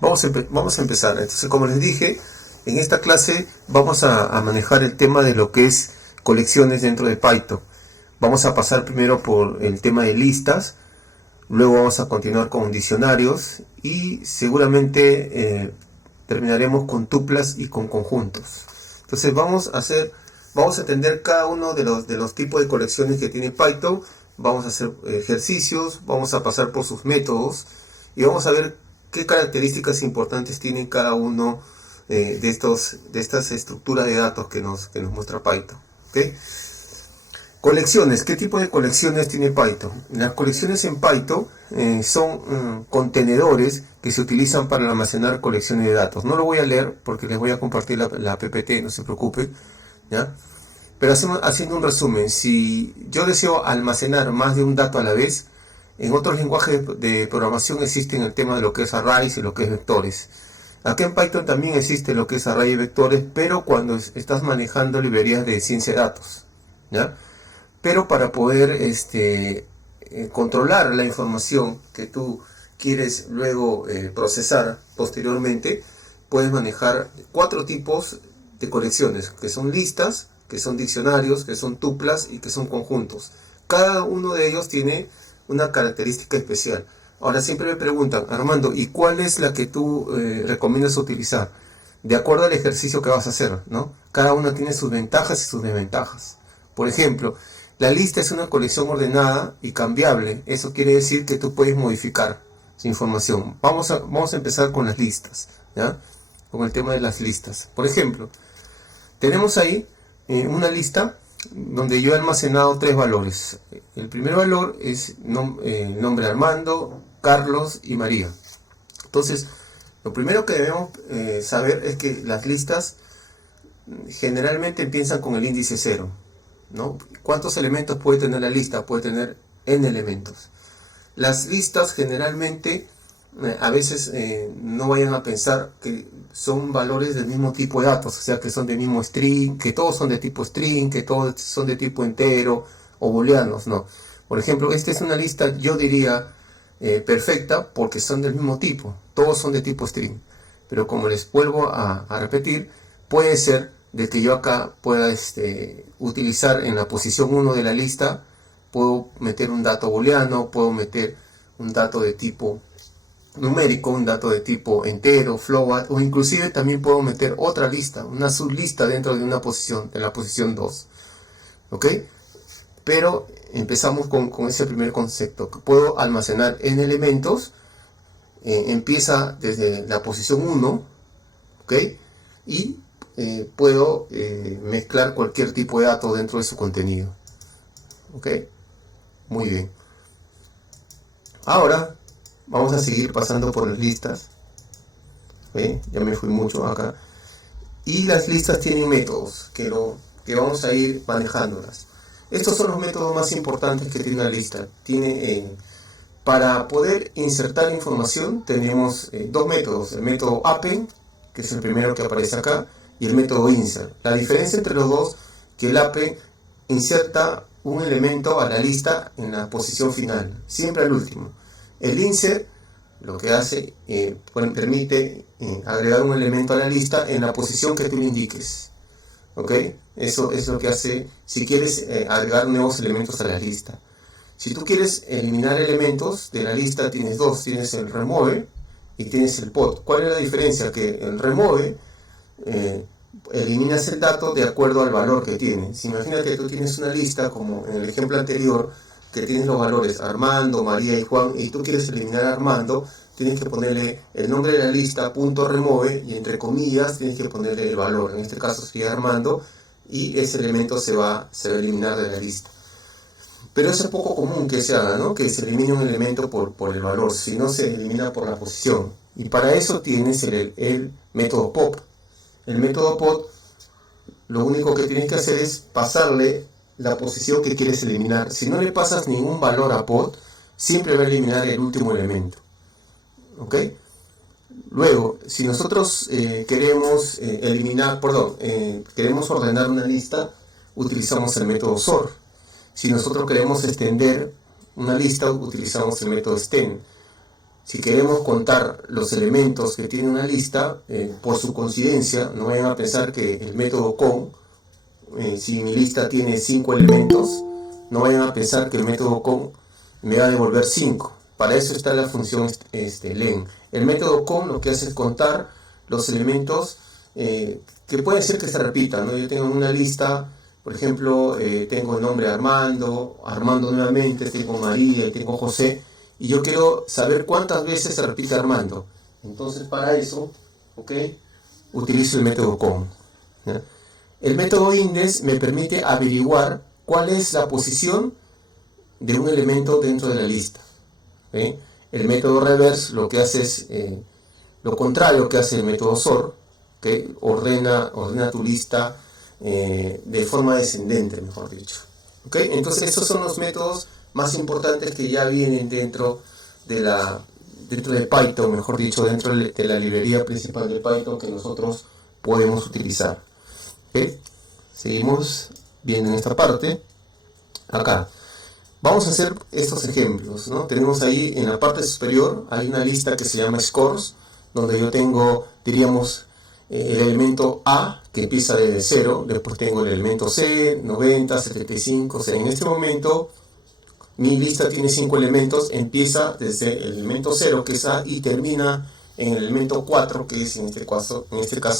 Vamos a empezar. Entonces, como les dije, en esta clase vamos a manejar el tema de lo que es colecciones dentro de Python. Vamos a pasar primero por el tema de listas, luego vamos a continuar con diccionarios y seguramente terminaremos con tuplas y con conjuntos. Entonces vamos a entender cada uno de los tipos de colecciones que tiene Python. Vamos a hacer ejercicios, vamos a pasar por sus métodos y vamos a ver qué características importantes tiene cada uno de estas estructuras de datos que nos muestra Python. ¿Okay? Colecciones. ¿Qué tipo de colecciones tiene Python? Las colecciones en Python son contenedores que se utilizan para almacenar colecciones de datos. No lo voy a leer porque les voy a compartir la PPT, no se preocupe, ¿ya? Pero haciendo un resumen, si yo deseo almacenar más de un dato a la vez, en otros lenguajes de programación existen el tema de lo que es arrays y lo que es vectores. Acá en Python también existe lo que es array y vectores, pero cuando estás manejando librerías de ciencia de datos, ¿ya? Pero para poder controlar la información que tú quieres luego procesar posteriormente, puedes manejar 4 tipos de colecciones, que son listas, que son diccionarios, que son tuplas y que son conjuntos. Cada uno de ellos tiene una característica especial. Ahora siempre me preguntan, Armando, ¿y cuál es la que tú recomiendas utilizar? De acuerdo al ejercicio que vas a hacer, ¿no? Cada una tiene sus ventajas y sus desventajas. Por ejemplo, la lista es una colección ordenada y cambiable. Eso quiere decir que tú puedes modificar su información. Vamos a empezar con las listas, ¿ya? Con el tema de las listas. Por ejemplo, tenemos ahí una lista donde yo he almacenado 3 valores. El primer valor es el nombre Armando, Carlos y María. Entonces, lo primero que debemos saber es que las listas generalmente empiezan con el índice 0, ¿no? ¿Cuántos elementos puede tener la lista? Puede tener n elementos. Las listas generalmente, a veces no vayan a pensar que son valores del mismo tipo de datos, o sea que son del mismo string, que todos son de tipo string, que todos son de tipo entero o booleanos, no. Por ejemplo, esta es una lista, yo diría, perfecta porque son del mismo tipo, todos son de tipo string. Pero como les vuelvo a repetir, puede ser de que yo acá pueda utilizar en la posición 1 de la lista, puedo meter un dato booleano, puedo meter un dato de tipo numérico, un dato de tipo entero, float, o inclusive también puedo meter otra lista, una sublista dentro de una posición, de la posición 2. ¿Ok? Pero empezamos con ese primer concepto, que puedo almacenar n elementos, empieza desde la posición 1, ¿ok? Y puedo mezclar cualquier tipo de dato dentro de su contenido. ¿Ok? Muy bien. Ahora vamos a seguir pasando por las listas. Ya me fui mucho acá. Y las listas tienen métodos que vamos a ir manejándolas. Estos son los métodos más importantes que tiene una lista. Para poder insertar información tenemos 2 métodos. El método append, que es el primero que aparece acá, y el método insert. La diferencia entre los dos, que el append inserta un elemento a la lista en la posición final, siempre al último. El insert lo que hace, permite agregar un elemento a la lista en la posición que tú le indiques. ¿Ok? Eso es lo que hace si quieres agregar nuevos elementos a la lista. Si tú quieres eliminar elementos de la lista, tienes 2. Tienes el remove y tienes el put. ¿Cuál es la diferencia? Que el remove eliminas el dato de acuerdo al valor que tiene. Si imagina que tú tienes una lista, como en el ejemplo anterior, que tienes los valores Armando, María y Juan, y tú quieres eliminar a Armando, tienes que ponerle el nombre de la lista, punto remove, y entre comillas tienes que ponerle el valor. En este caso sería Armando, y ese elemento se va a eliminar de la lista. Pero eso es poco común que se haga, ¿no? Que se elimine un elemento por el valor, si no se elimina por la posición. Y para eso tienes el método pop. El método pop, lo único que tienes que hacer es pasarle la posición que quieres eliminar. Si no le pasas ningún valor a pod, siempre va a eliminar el último elemento. ¿Ok? Luego, si nosotros queremos queremos ordenar una lista, utilizamos el método sort. Si nosotros queremos extender una lista, utilizamos el método extend. si queremos contar los elementos que tiene una lista, por su coincidencia, no vayan a pensar que el método con, si mi lista tiene 5 elementos, no vayan a pensar que el método con me va a devolver 5. Para eso está la función len. El método con lo que hace es contar los elementos que puede ser que se repitan, ¿no? Yo tengo una lista, por ejemplo, tengo el nombre Armando nuevamente, tengo María y tengo José, y yo quiero saber cuántas veces se repite Armando. Entonces, para eso, utilizo el método con, ¿ya? El método index me permite averiguar cuál es la posición de un elemento dentro de la lista. ¿Sí? El método reverse lo que hace es lo contrario que hace el método sort, que ordena tu lista de forma descendente, mejor dicho. ¿Okay? Entonces esos son los métodos más importantes que ya vienen dentro de Python, mejor dicho, dentro de la librería principal de Python que nosotros podemos utilizar. ¿Okay? Seguimos viendo en esta parte. Acá vamos a hacer estos ejemplos, ¿no? Tenemos ahí en la parte superior hay una lista que se llama scores, donde yo tengo, diríamos, el elemento A, que empieza desde 0, después tengo el elemento C, 90, 75, en este momento mi lista tiene 5 elementos, empieza desde el elemento 0, que es A, y termina en el elemento 4, que es en este caso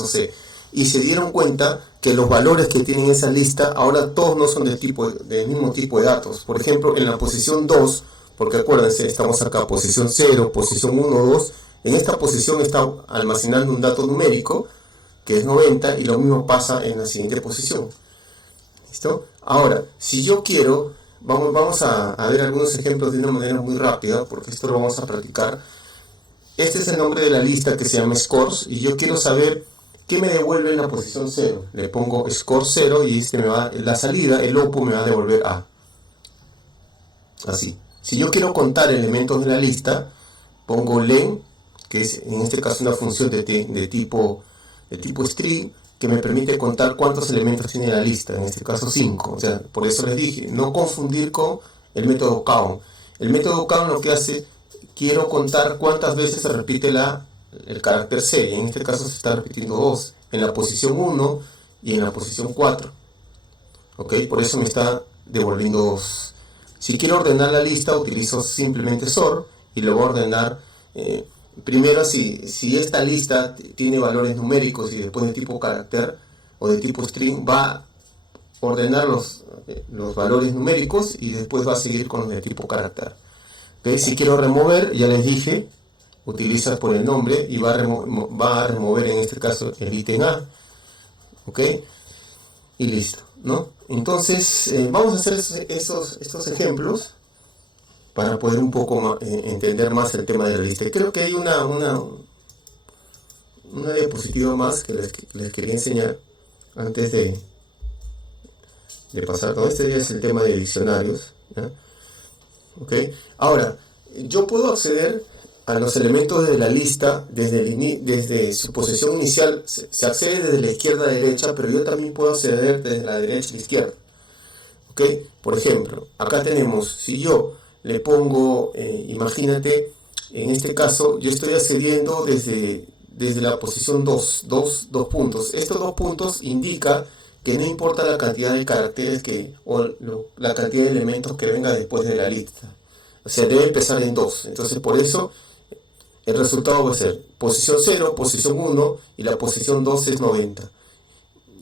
C. Y se dieron cuenta que los valores que tienen esa lista ahora todos no son del mismo tipo de datos. Por ejemplo, en la posición 2, porque acuérdense, estamos acá, posición 0, posición 1, 2, en esta posición está almacenando un dato numérico, que es 90, y lo mismo pasa en la siguiente posición. ¿Listo? Ahora, si yo quiero, vamos a ver algunos ejemplos de una manera muy rápida, porque esto lo vamos a practicar. Este es el nombre de la lista que se llama scores, y yo quiero saber qué me devuelve en la posición 0. Le pongo score 0 y la salida, el OPO, me va a devolver A. Así. Si yo quiero contar elementos de la lista, pongo len, que es en este caso una función de tipo string, que me permite contar cuántos elementos tiene la lista, en este caso 5. O sea, por eso les dije, no confundir con el método count. El método count lo que hace, quiero contar cuántas veces se repite el carácter C, en este caso se está repitiendo 2, en la posición 1 y en la posición 4. ¿Ok? Por eso me está devolviendo 2. Si quiero ordenar la lista, utilizo simplemente sort y lo voy a ordenar. Primero, si esta lista tiene valores numéricos y después de tipo carácter o de tipo string, va a ordenar los valores numéricos y después va a seguir con los de tipo carácter. ¿Okay? Si quiero remover, ya les dije, utiliza por el nombre y va a remover en este caso el ítem A. ¿Ok? Y listo, ¿no? Entonces, vamos a hacer estos ejemplos para poder un poco entender más el tema de la lista. Y creo que hay una diapositiva más que les quería enseñar antes de pasar. Este ya es el tema de diccionarios, ¿ya? ¿Ok? Ahora, yo puedo acceder a los elementos de la lista desde su posición inicial. Se accede desde la izquierda a derecha, pero yo también puedo acceder desde la derecha a la izquierda. ¿Ok? Por ejemplo, acá tenemos, si yo le pongo, imagínate, en este caso yo estoy accediendo desde la posición 2 puntos. Estos 2 puntos indican que no importa la cantidad de caracteres la cantidad de elementos que venga después de la lista. O sea, debe empezar en 2. Entonces, por eso, el resultado va a ser posición 0, posición 1 y la posición 2 es 90.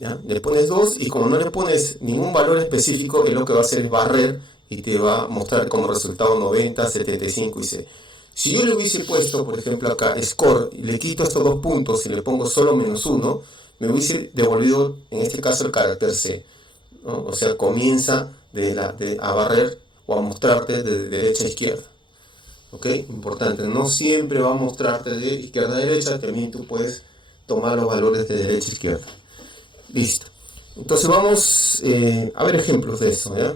¿Ya? Le pones 2 y como no le pones ningún valor específico, él lo que va a hacer es barrer y te va a mostrar como resultado 90, 75 y C. Si yo le hubiese puesto, por ejemplo, acá score, y le quito estos 2 puntos y le pongo solo -1, me hubiese devolvido, en este caso, el carácter C, ¿no? O sea, comienza a barrer o a mostrarte de derecha a izquierda. ¿Ok? Importante, no siempre va a mostrarte de izquierda a derecha, también tú puedes tomar los valores de derecha a izquierda. Listo. Entonces vamos a ver ejemplos de eso, ¿ya?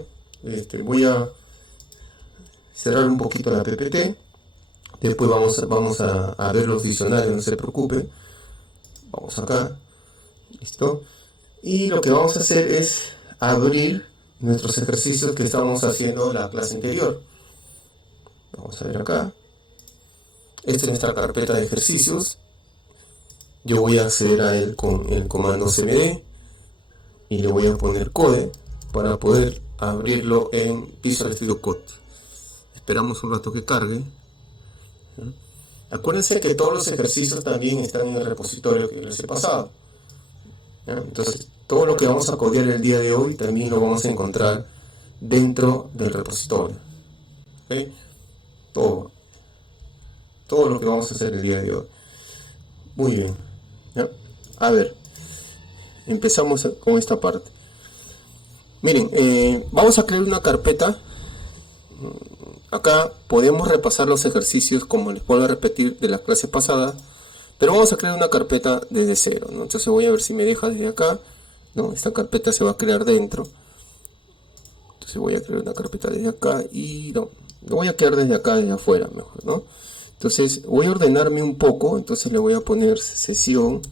Voy a cerrar un poquito la PPT. Después vamos a ver los diccionarios, no se preocupen. Vamos acá. Listo. Y lo que vamos a hacer es abrir nuestros ejercicios que estábamos haciendo en la clase anterior. Vamos a ver acá. Esta es nuestra carpeta de ejercicios. Yo voy a acceder a él con el comando cmd y le voy a poner code para poder abrirlo en Visual Studio Code. Esperamos un rato que cargue. Acuérdense que todos los ejercicios también están en el repositorio que les he pasado. Entonces, todo lo que vamos a codear el día de hoy también lo vamos a encontrar dentro del repositorio. ¿Okay? Todo lo que vamos a hacer el día de hoy. Muy bien. ¿Ya? A ver, empezamos con esta parte. Miren, vamos a crear una carpeta. Acá podemos repasar los ejercicios, como les vuelvo a repetir, de las clases pasadas, pero vamos a crear una carpeta desde cero, ¿no? Entonces voy a ver si me deja desde acá, ¿no? Esta carpeta se va a crear dentro. Entonces voy a crear una carpeta desde acá y no, lo voy a crear desde acá, desde afuera mejor, ¿no? Entonces voy a ordenarme un poco, entonces le voy a poner sesión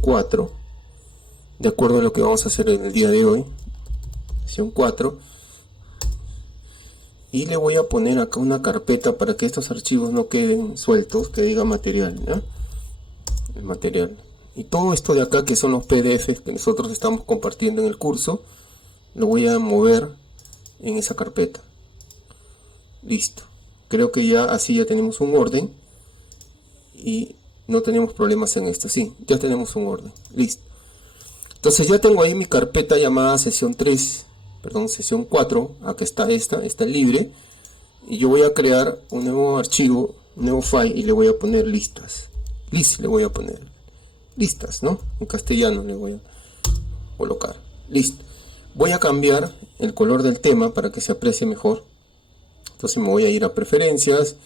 4, de acuerdo a lo que vamos a hacer en el día de hoy, sesión 4. Y le voy a poner acá una carpeta para que estos archivos no queden sueltos, que diga material, ¿ya? El material. Y todo esto de acá, que son los PDFs que nosotros estamos compartiendo en el curso, lo voy a mover en esa carpeta. Listo. Creo que ya así ya tenemos un orden y no tenemos problemas en esto. Sí, ya tenemos un orden. Listo. Entonces ya tengo ahí mi carpeta llamada sesión 4. Acá está libre. Y yo voy a crear un nuevo archivo, un nuevo file, y le voy a poner listas. Le voy a poner listas, ¿no? En castellano le voy a colocar. Listo. Voy a cambiar el color del tema para que se aprecie mejor. Entonces me voy a ir a preferencias,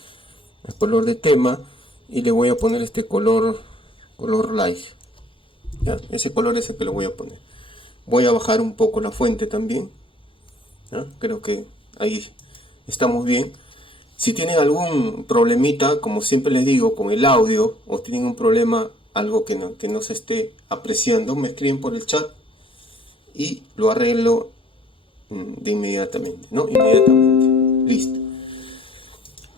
el color de tema, y le voy a poner este color light. ¿Ya? Ese color es el que lo voy a poner. Voy a bajar un poco la fuente también. ¿Ya? Creo que ahí estamos bien. Si tienen algún problemita, como siempre les digo, con el audio, o tienen un problema, algo que no se esté apreciando, me escriben por el chat y lo arreglo de inmediatamente, ¿no? Inmediatamente. Listo.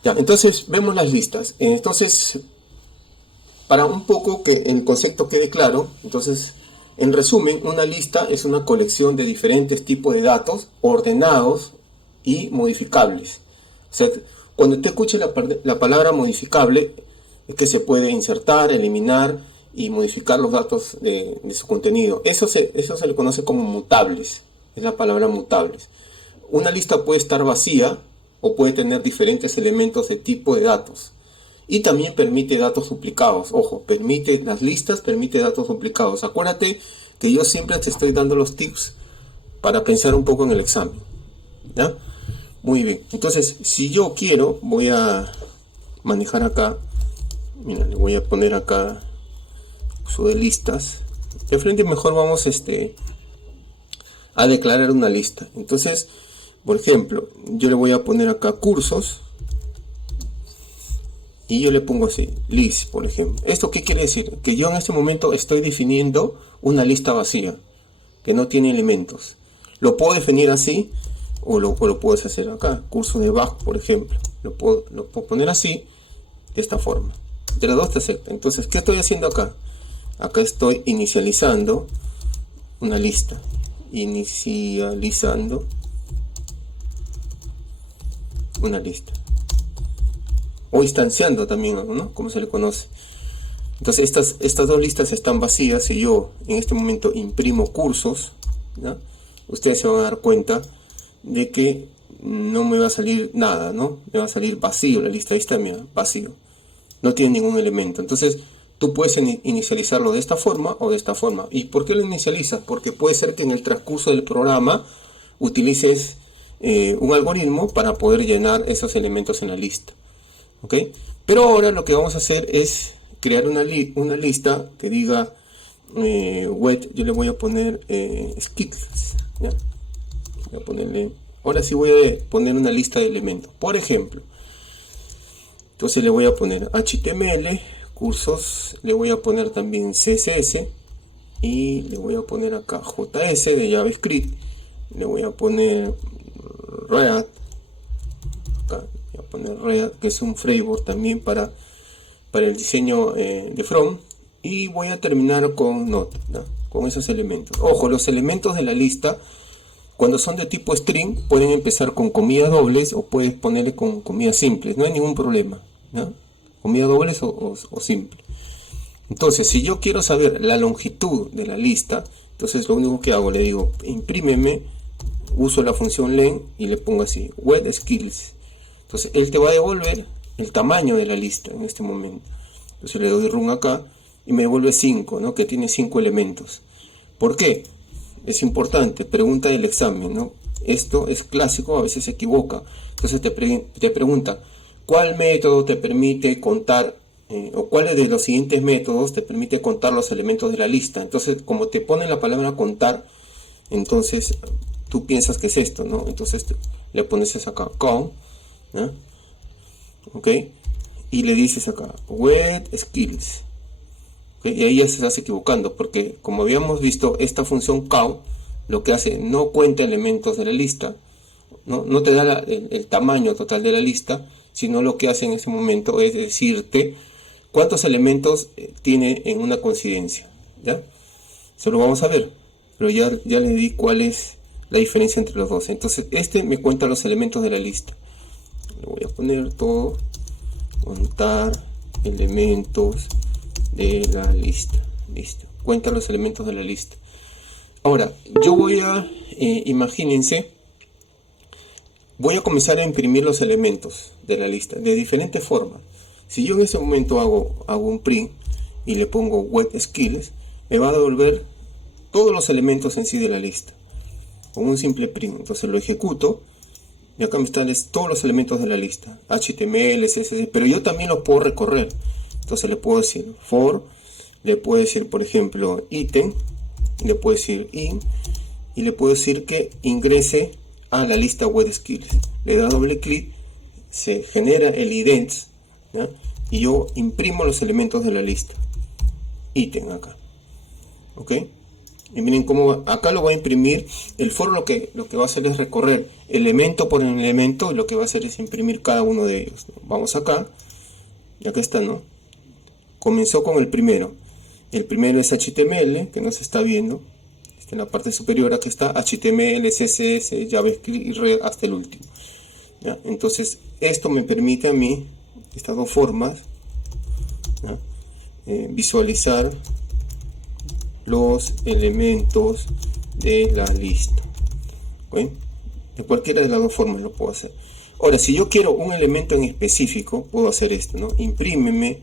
Ya, entonces vemos las listas. Entonces, para un poco que el concepto quede claro, entonces, en resumen, una lista es una colección de diferentes tipos de datos ordenados y modificables. O sea, cuando te escuche la palabra modificable, es que se puede insertar, eliminar y modificar los datos de su contenido. Eso se le conoce como mutables. Es la palabra mutables. Una lista puede estar vacía o puede tener diferentes elementos de tipo de datos. Y también permite datos duplicados. Ojo, las listas permite datos duplicados. Acuérdate que yo siempre te estoy dando los tips para pensar un poco en el examen. ¿Ya? Muy bien. Entonces, si yo quiero, voy a manejar acá. Mira, le voy a poner acá uso de listas. De frente mejor vamos a declarar una lista. Entonces, por ejemplo, yo le voy a poner acá cursos. Y yo le pongo así, list, por ejemplo. ¿Esto qué quiere decir? Que yo en este momento estoy definiendo una lista vacía, que no tiene elementos. Lo puedo definir así, o lo puedes hacer acá. Curso de Bach, por ejemplo. Lo puedo poner así, de esta forma. De las dos te acepta. Entonces, ¿qué estoy haciendo acá? Acá estoy inicializando una lista. Inicializando una lista. O instanciando también, ¿no? Como se le conoce. Entonces estas dos listas están vacías y yo en este momento imprimo cursos, ¿no? Ustedes se van a dar cuenta de que no me va a salir nada, ¿no? Me va a salir vacío la lista. Ahí está, mira, vacío. No tiene ningún elemento. Entonces tú puedes inicializarlo de esta forma o de esta forma. ¿Y por qué lo inicializas? Porque puede ser que en el transcurso del programa utilices un algoritmo para poder llenar esos elementos en la lista. ¿Ok? Pero ahora lo que vamos a hacer es crear una lista que diga wet. Yo le voy a poner skittles, ¿ya? Voy a ponerle, ahora sí voy a poner una lista de elementos. Por ejemplo, entonces le voy a poner HTML, cursos, le voy a poner también CSS y le voy a poner acá JS de JavaScript, le voy a poner React, acá, voy a poner React, que es un framework también para el diseño de front, y voy a terminar con Node, ¿no? Con esos elementos. Ojo, los elementos de la lista, cuando son de tipo string, pueden empezar con comillas dobles o puedes ponerle con comillas simples, no hay ningún problema, ¿no? Comillas dobles o simple. Entonces, si yo quiero saber la longitud de la lista, entonces lo único que hago, le digo, imprímeme, uso la función len y le pongo así, web skills. Entonces, él te va a devolver el tamaño de la lista en este momento. Entonces le doy run acá y me devuelve 5, ¿no? Que tiene 5 elementos. ¿Por qué? Es importante, pregunta del examen, ¿no? Esto es clásico, a veces se equivoca. Entonces te pregunta, ¿cuál método te permite contar, o cuál de los siguientes métodos te permite contar los elementos de la lista? Entonces, como te pone la palabra contar, entonces tú piensas que es esto, ¿no? Entonces le pones acá, count, ¿no? ¿Ok? Y le dices acá, web skills. ¿Okay? Y ahí ya se estás equivocando, porque como habíamos visto, esta función count lo que hace, no cuenta elementos de la lista, no te da el tamaño total de la lista, sino lo que hace en este momento es decirte cuántos elementos tiene en una coincidencia, ¿ya? Eso lo vamos a ver, pero ya le di cuál es la diferencia entre los dos. Entonces este me cuenta los elementos de la lista. Le voy a poner todo, contar elementos de la lista. Listo, cuenta los elementos de la lista. Ahora, yo voy a, imagínense, voy a comenzar a imprimir los elementos de la lista de diferentes formas. Si yo en este momento hago un print y le pongo web skills, me va a devolver todos los elementos en sí de la lista con un simple print. Entonces lo ejecuto y acá me están todos los elementos de la lista, HTML, CSS, pero yo también los puedo recorrer. Entonces le puedo decir for, le puedo decir por ejemplo item, le puedo decir in, y le puedo decir que ingrese a la lista web skills. Le da doble clic, se genera el idents, ¿ya? Y yo imprimo los elementos de la lista, ítem acá, ok. Y miren cómo acá lo voy a imprimir. El for lo que va a hacer es recorrer elemento por elemento, y lo que va a hacer es imprimir cada uno de ellos. Vamos acá, y acá está, ¿no? Comenzó con el primero. El primero es HTML, que no se está viendo. Está en la parte superior, aquí está HTML, CSS, JavaScript y Red hasta el último, ¿ya? Entonces esto me permite a mí, estas dos formas, ¿ya? Visualizar los elementos de la lista, ¿okay? De cualquiera de las dos formas lo puedo hacer. Ahora, si yo quiero un elemento en específico, puedo hacer esto, ¿no? Imprímeme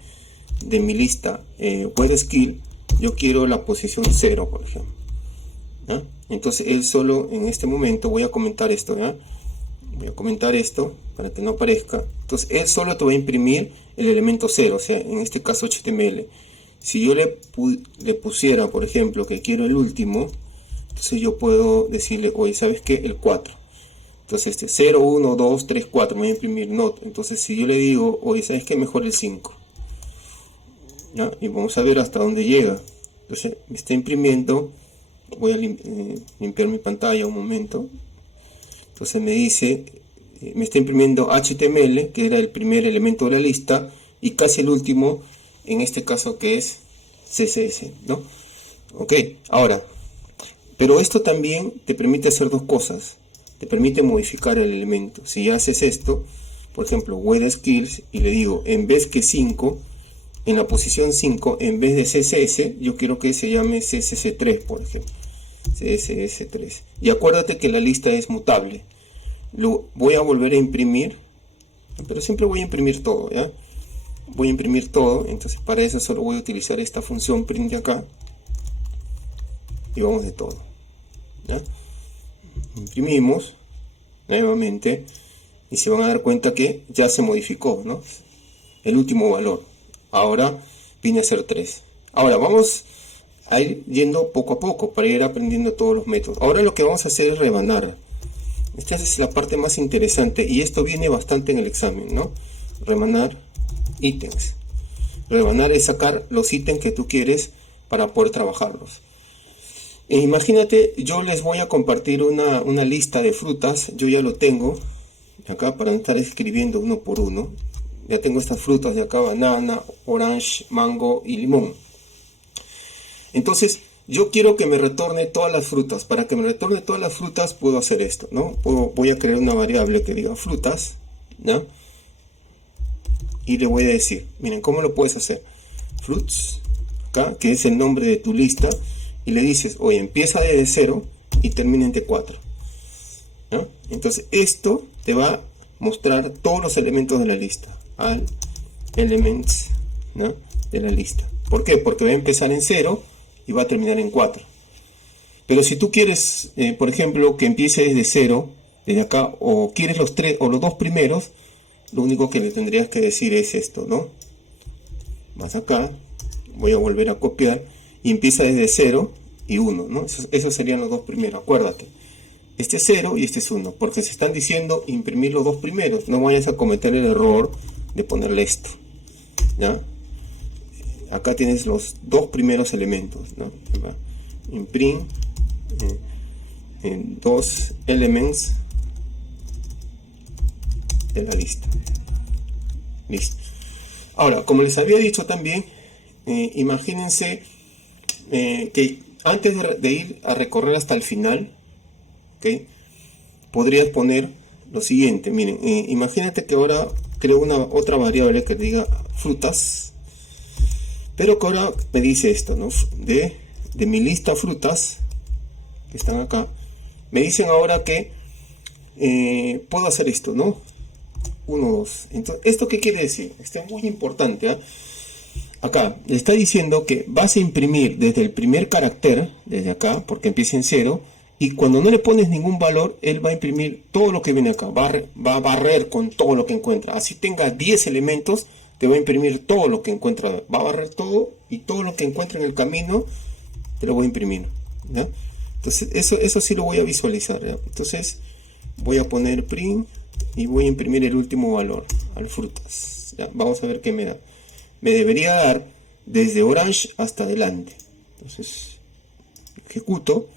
de mi lista web skill, yo quiero la posición 0, por ejemplo, ¿ya? Entonces él solo en este momento, voy a comentar esto, ¿ya? Voy a comentar esto para que no aparezca. Entonces él solo te va a imprimir el elemento 0, o sea, en este caso HTML. Si yo le pusiera, por ejemplo, que quiero el último, entonces yo puedo decirle, oye, ¿sabes qué? El 4. Entonces 0, 1, 2, 3, 4 me voy a imprimir not. Entonces si yo le digo, oye, ¿sabes qué? Mejor el 5, ¿ya? Y vamos a ver hasta dónde llega. Entonces me está imprimiendo. Voy a limpiar mi pantalla un momento. Entonces me dice, me está imprimiendo HTML, que era el primer elemento de la lista, y casi el último, en este caso, que es CSS, ¿no? Ok, ahora, pero esto también te permite hacer dos cosas. Te permite modificar el elemento. Si haces esto, por ejemplo, web skills, y le digo, en vez que 5, en la posición 5, en vez de CSS, yo quiero que se llame CSS3, por ejemplo. CSS3. Y acuérdate que la lista es mutable. Lo voy a volver a imprimir, pero siempre voy a imprimir todo, ¿ya? Voy a imprimir todo, entonces para eso solo voy a utilizar esta función print de acá. Y vamos de todo, ¿ya? Imprimimos nuevamente y se van a dar cuenta que ya se modificó, ¿no? El último valor. Ahora viene a ser 3. Ahora vamos a ir yendo poco a poco para ir aprendiendo todos los métodos. Ahora lo que vamos a hacer es rebanar. Esta es la parte más interesante y esto viene bastante en el examen, ¿no? Rebanar ítems. Rebanar es sacar los ítems que tú quieres para poder trabajarlos. Imagínate, yo les voy a compartir una lista de frutas. Yo ya lo tengo. acá para no estar escribiendo uno por uno, ya tengo estas frutas de acá: banana, orange, mango y limón. Entonces yo quiero que me retorne todas las frutas. Para que me retorne todas las frutas puedo hacer esto, ¿no? Voy a crear una variable que diga frutas, ¿no? Y le voy a decir, miren cómo lo puedes hacer: fruits, acá, que es el nombre de tu lista, y le dices, oye, empieza desde 0 y termina en T4, ¿no? Entonces esto te va a mostrar todos los elementos de la lista, al elements, ¿no?, de la lista. ¿Por qué? Porque va a empezar en 0 y va a terminar en 4. Pero si tú quieres, por ejemplo, que empiece desde 0, desde acá, o quieres los 3 o los 2 primeros, lo único que le tendrías que decir es esto, ¿no? Más acá, voy a volver a copiar, y empieza desde 0 y 1, ¿no? Esos serían los 2 primeros, acuérdate. Este es 0 y este es 1, porque se están diciendo imprimir los 2 primeros. No vayas a cometer el error de ponerle esto, ¿ya? Acá tienes los 2 primeros elementos, ¿no? Imprime 2 elements de la lista. Listo. Ahora, como les había dicho también, imagínense que antes de ir a recorrer hasta el final, ¿okay?, podrías poner lo siguiente. Miren, imagínate que ahora creo otra variable que diga frutas, pero que ahora me dice esto, ¿no? De mi lista frutas, que están acá, me dicen ahora que puedo hacer esto, ¿no? 1, 2. Entonces, ¿esto qué quiere decir? Esto es muy importante, ¿eh? Acá le está diciendo que vas a imprimir desde el primer carácter, desde acá, porque empieza en 0, y cuando no le pones ningún valor, él va a imprimir todo lo que viene acá, va a barrer con todo lo que encuentra. Así tenga 10 elementos, te va a imprimir todo lo que encuentra, va a barrer todo, y todo lo que encuentra en el camino te lo voy a imprimir, ¿ya? Entonces eso sí lo voy a visualizar, ¿ya? Entonces voy a poner print y voy a imprimir el último valor al frutas, ¿ya? Vamos a ver qué me da. Me debería dar desde orange hasta adelante. Entonces ejecuto,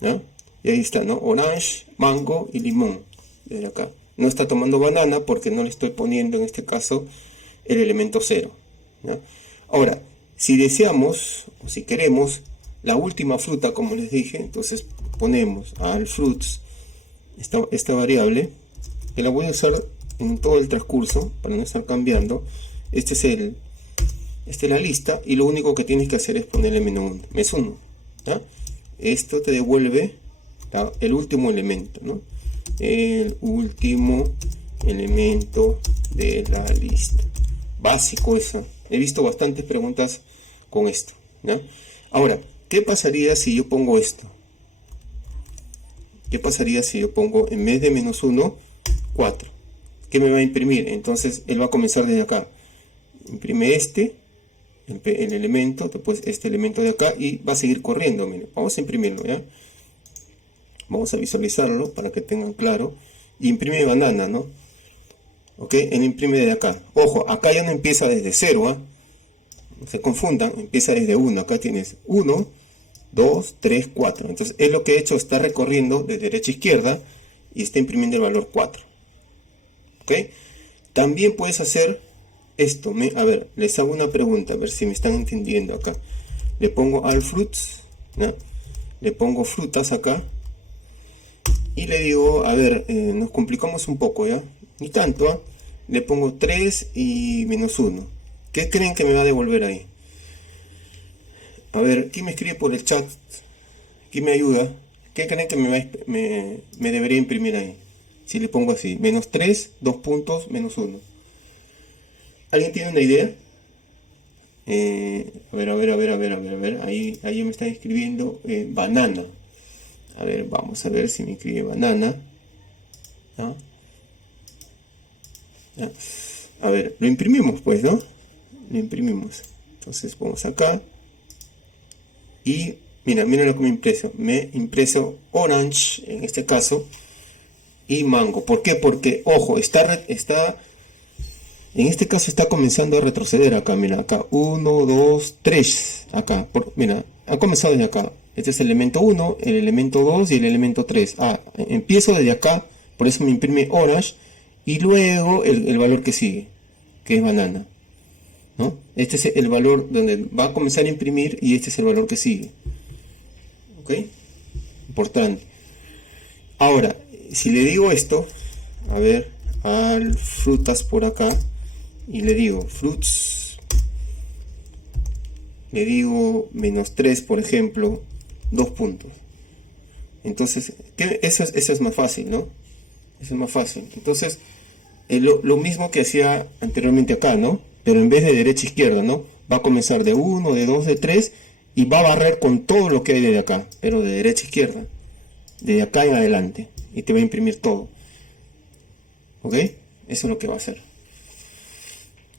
¿no? Y ahí está, ¿no? Orange, mango y limón. Desde acá. No está tomando banana porque no le estoy poniendo en este caso el elemento 0, ¿no? Ahora, si deseamos o si queremos la última fruta, como les dije, entonces ponemos al fruits esta variable, que la voy a usar en todo el transcurso para no estar cambiando. Esta es la lista, y lo único que tienes que hacer es ponerle mes 1, ¿ya? Esto te devuelve el último elemento, ¿no? El último elemento de la lista. Básico eso. He visto bastantes preguntas con esto, ¿ya? Ahora, ¿qué pasaría si yo pongo esto? ¿Qué pasaría si yo pongo en vez de menos 1, 4? ¿Qué me va a imprimir? Entonces él va a comenzar desde acá. Imprime el elemento, después este elemento de acá, y va a seguir corriendo. Miren, vamos a imprimirlo, ¿ya? Vamos a visualizarlo para que tengan claro. Y imprime banana, ¿no? Ok, él imprime desde acá. Ojo, acá ya no empieza desde 0, ¿ah? No se confundan, empieza desde 1. Acá tienes 1, 2, 3, 4. Entonces él lo que ha hecho está recorriendo de derecha a izquierda y está imprimiendo el valor 4. Ok, también puedes hacer esto. A ver, les hago una pregunta, a ver si me están entendiendo acá. Le pongo al fruits, ¿no? Le pongo frutas acá y le digo, a ver, nos complicamos un poco, ¿ya? Ni tanto, ¿eh? Le pongo 3 y menos 1. ¿Qué creen que me va a devolver ahí? A ver, ¿quién me escribe por el chat? ¿Quién me ayuda? ¿Qué creen que me debería imprimir ahí? Si le pongo así, menos 3, 2 puntos, menos 1. ¿Alguien tiene una idea? A ver. Ahí me están escribiendo banana. A ver, vamos a ver si me escribe banana. ¿No? ¿Ya? A ver, lo imprimimos pues, ¿no? Lo imprimimos. Entonces vamos acá. Y mira lo que me impreso. Me impreso orange, en este caso, y mango. ¿Por qué? Porque, ojo, en este caso está comenzando a retroceder acá. Mira, acá 1, 2, 3. Acá, mira, ha comenzado desde acá. Este es el elemento 1, el elemento 2 y el elemento 3. Empiezo desde acá Por eso me imprime orange y luego el valor que sigue, que es banana, ¿no? Este es el valor donde va a comenzar a imprimir y este es el valor que sigue. ¿Ok? Importante. Ahora, si le digo esto, a ver, al frutas por acá, y le digo fruits, le digo -3, por ejemplo, 2 puntos. Entonces, eso es más fácil, ¿no? Eso es más fácil. Entonces, lo mismo que hacía anteriormente acá, ¿no? Pero en vez de derecha a izquierda, ¿no? Va a comenzar de 1, de 2, de 3 y va a barrer con todo lo que hay de acá, pero de derecha a izquierda, de acá en adelante, y te va a imprimir todo. ¿Ok? Eso es lo que va a hacer.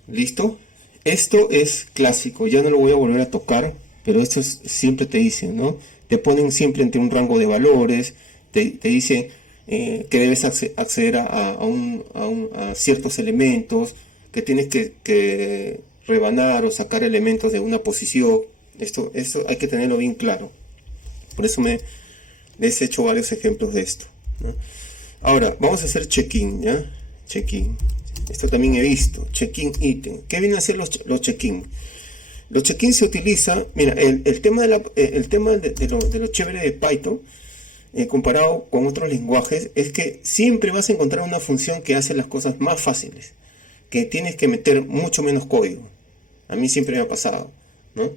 ¿Listo? Esto es clásico, ya no lo voy a volver a tocar, pero esto es, siempre te dicen, ¿no? Te ponen siempre entre un rango de valores, te dicen que debes acceder a ciertos elementos, que tienes que rebanar o sacar elementos de una posición. Esto hay que tenerlo bien claro. Por eso les he hecho varios ejemplos de esto, ¿no? Ahora, vamos a hacer check-in, ¿ya? Check-in. Esto también he visto. Check-in ítem. ¿Qué vienen a ser los check-in? Los check-in se utiliza, mira, el tema de lo chévere de Python, comparado con otros lenguajes, es que siempre vas a encontrar una función que hace las cosas más fáciles, que tienes que meter mucho menos código. A mí siempre me ha pasado, ¿no?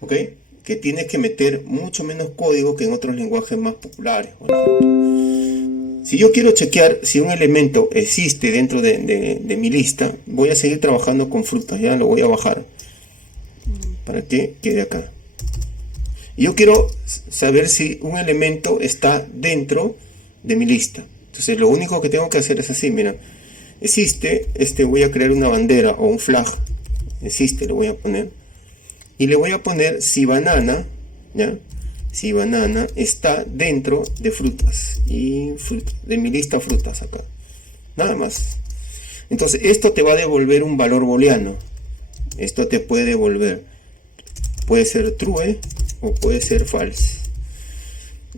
¿Ok? Que tienes que meter mucho menos código que en otros lenguajes más populares, por ejemplo. Si yo quiero chequear si un elemento existe dentro de mi lista, voy a seguir trabajando con frutas, ya lo voy a bajar para que quede acá. Y yo quiero saber si un elemento está dentro de mi lista. Entonces lo único que tengo que hacer es así, mira, existe, voy a crear una bandera o un flag, existe, lo voy a poner, y le voy a poner si banana, ¿ya? Si banana está dentro de frutas y de mi lista frutas acá, nada más. Entonces esto te va a devolver un valor booleano. Esto te puede devolver, puede ser true o puede ser false.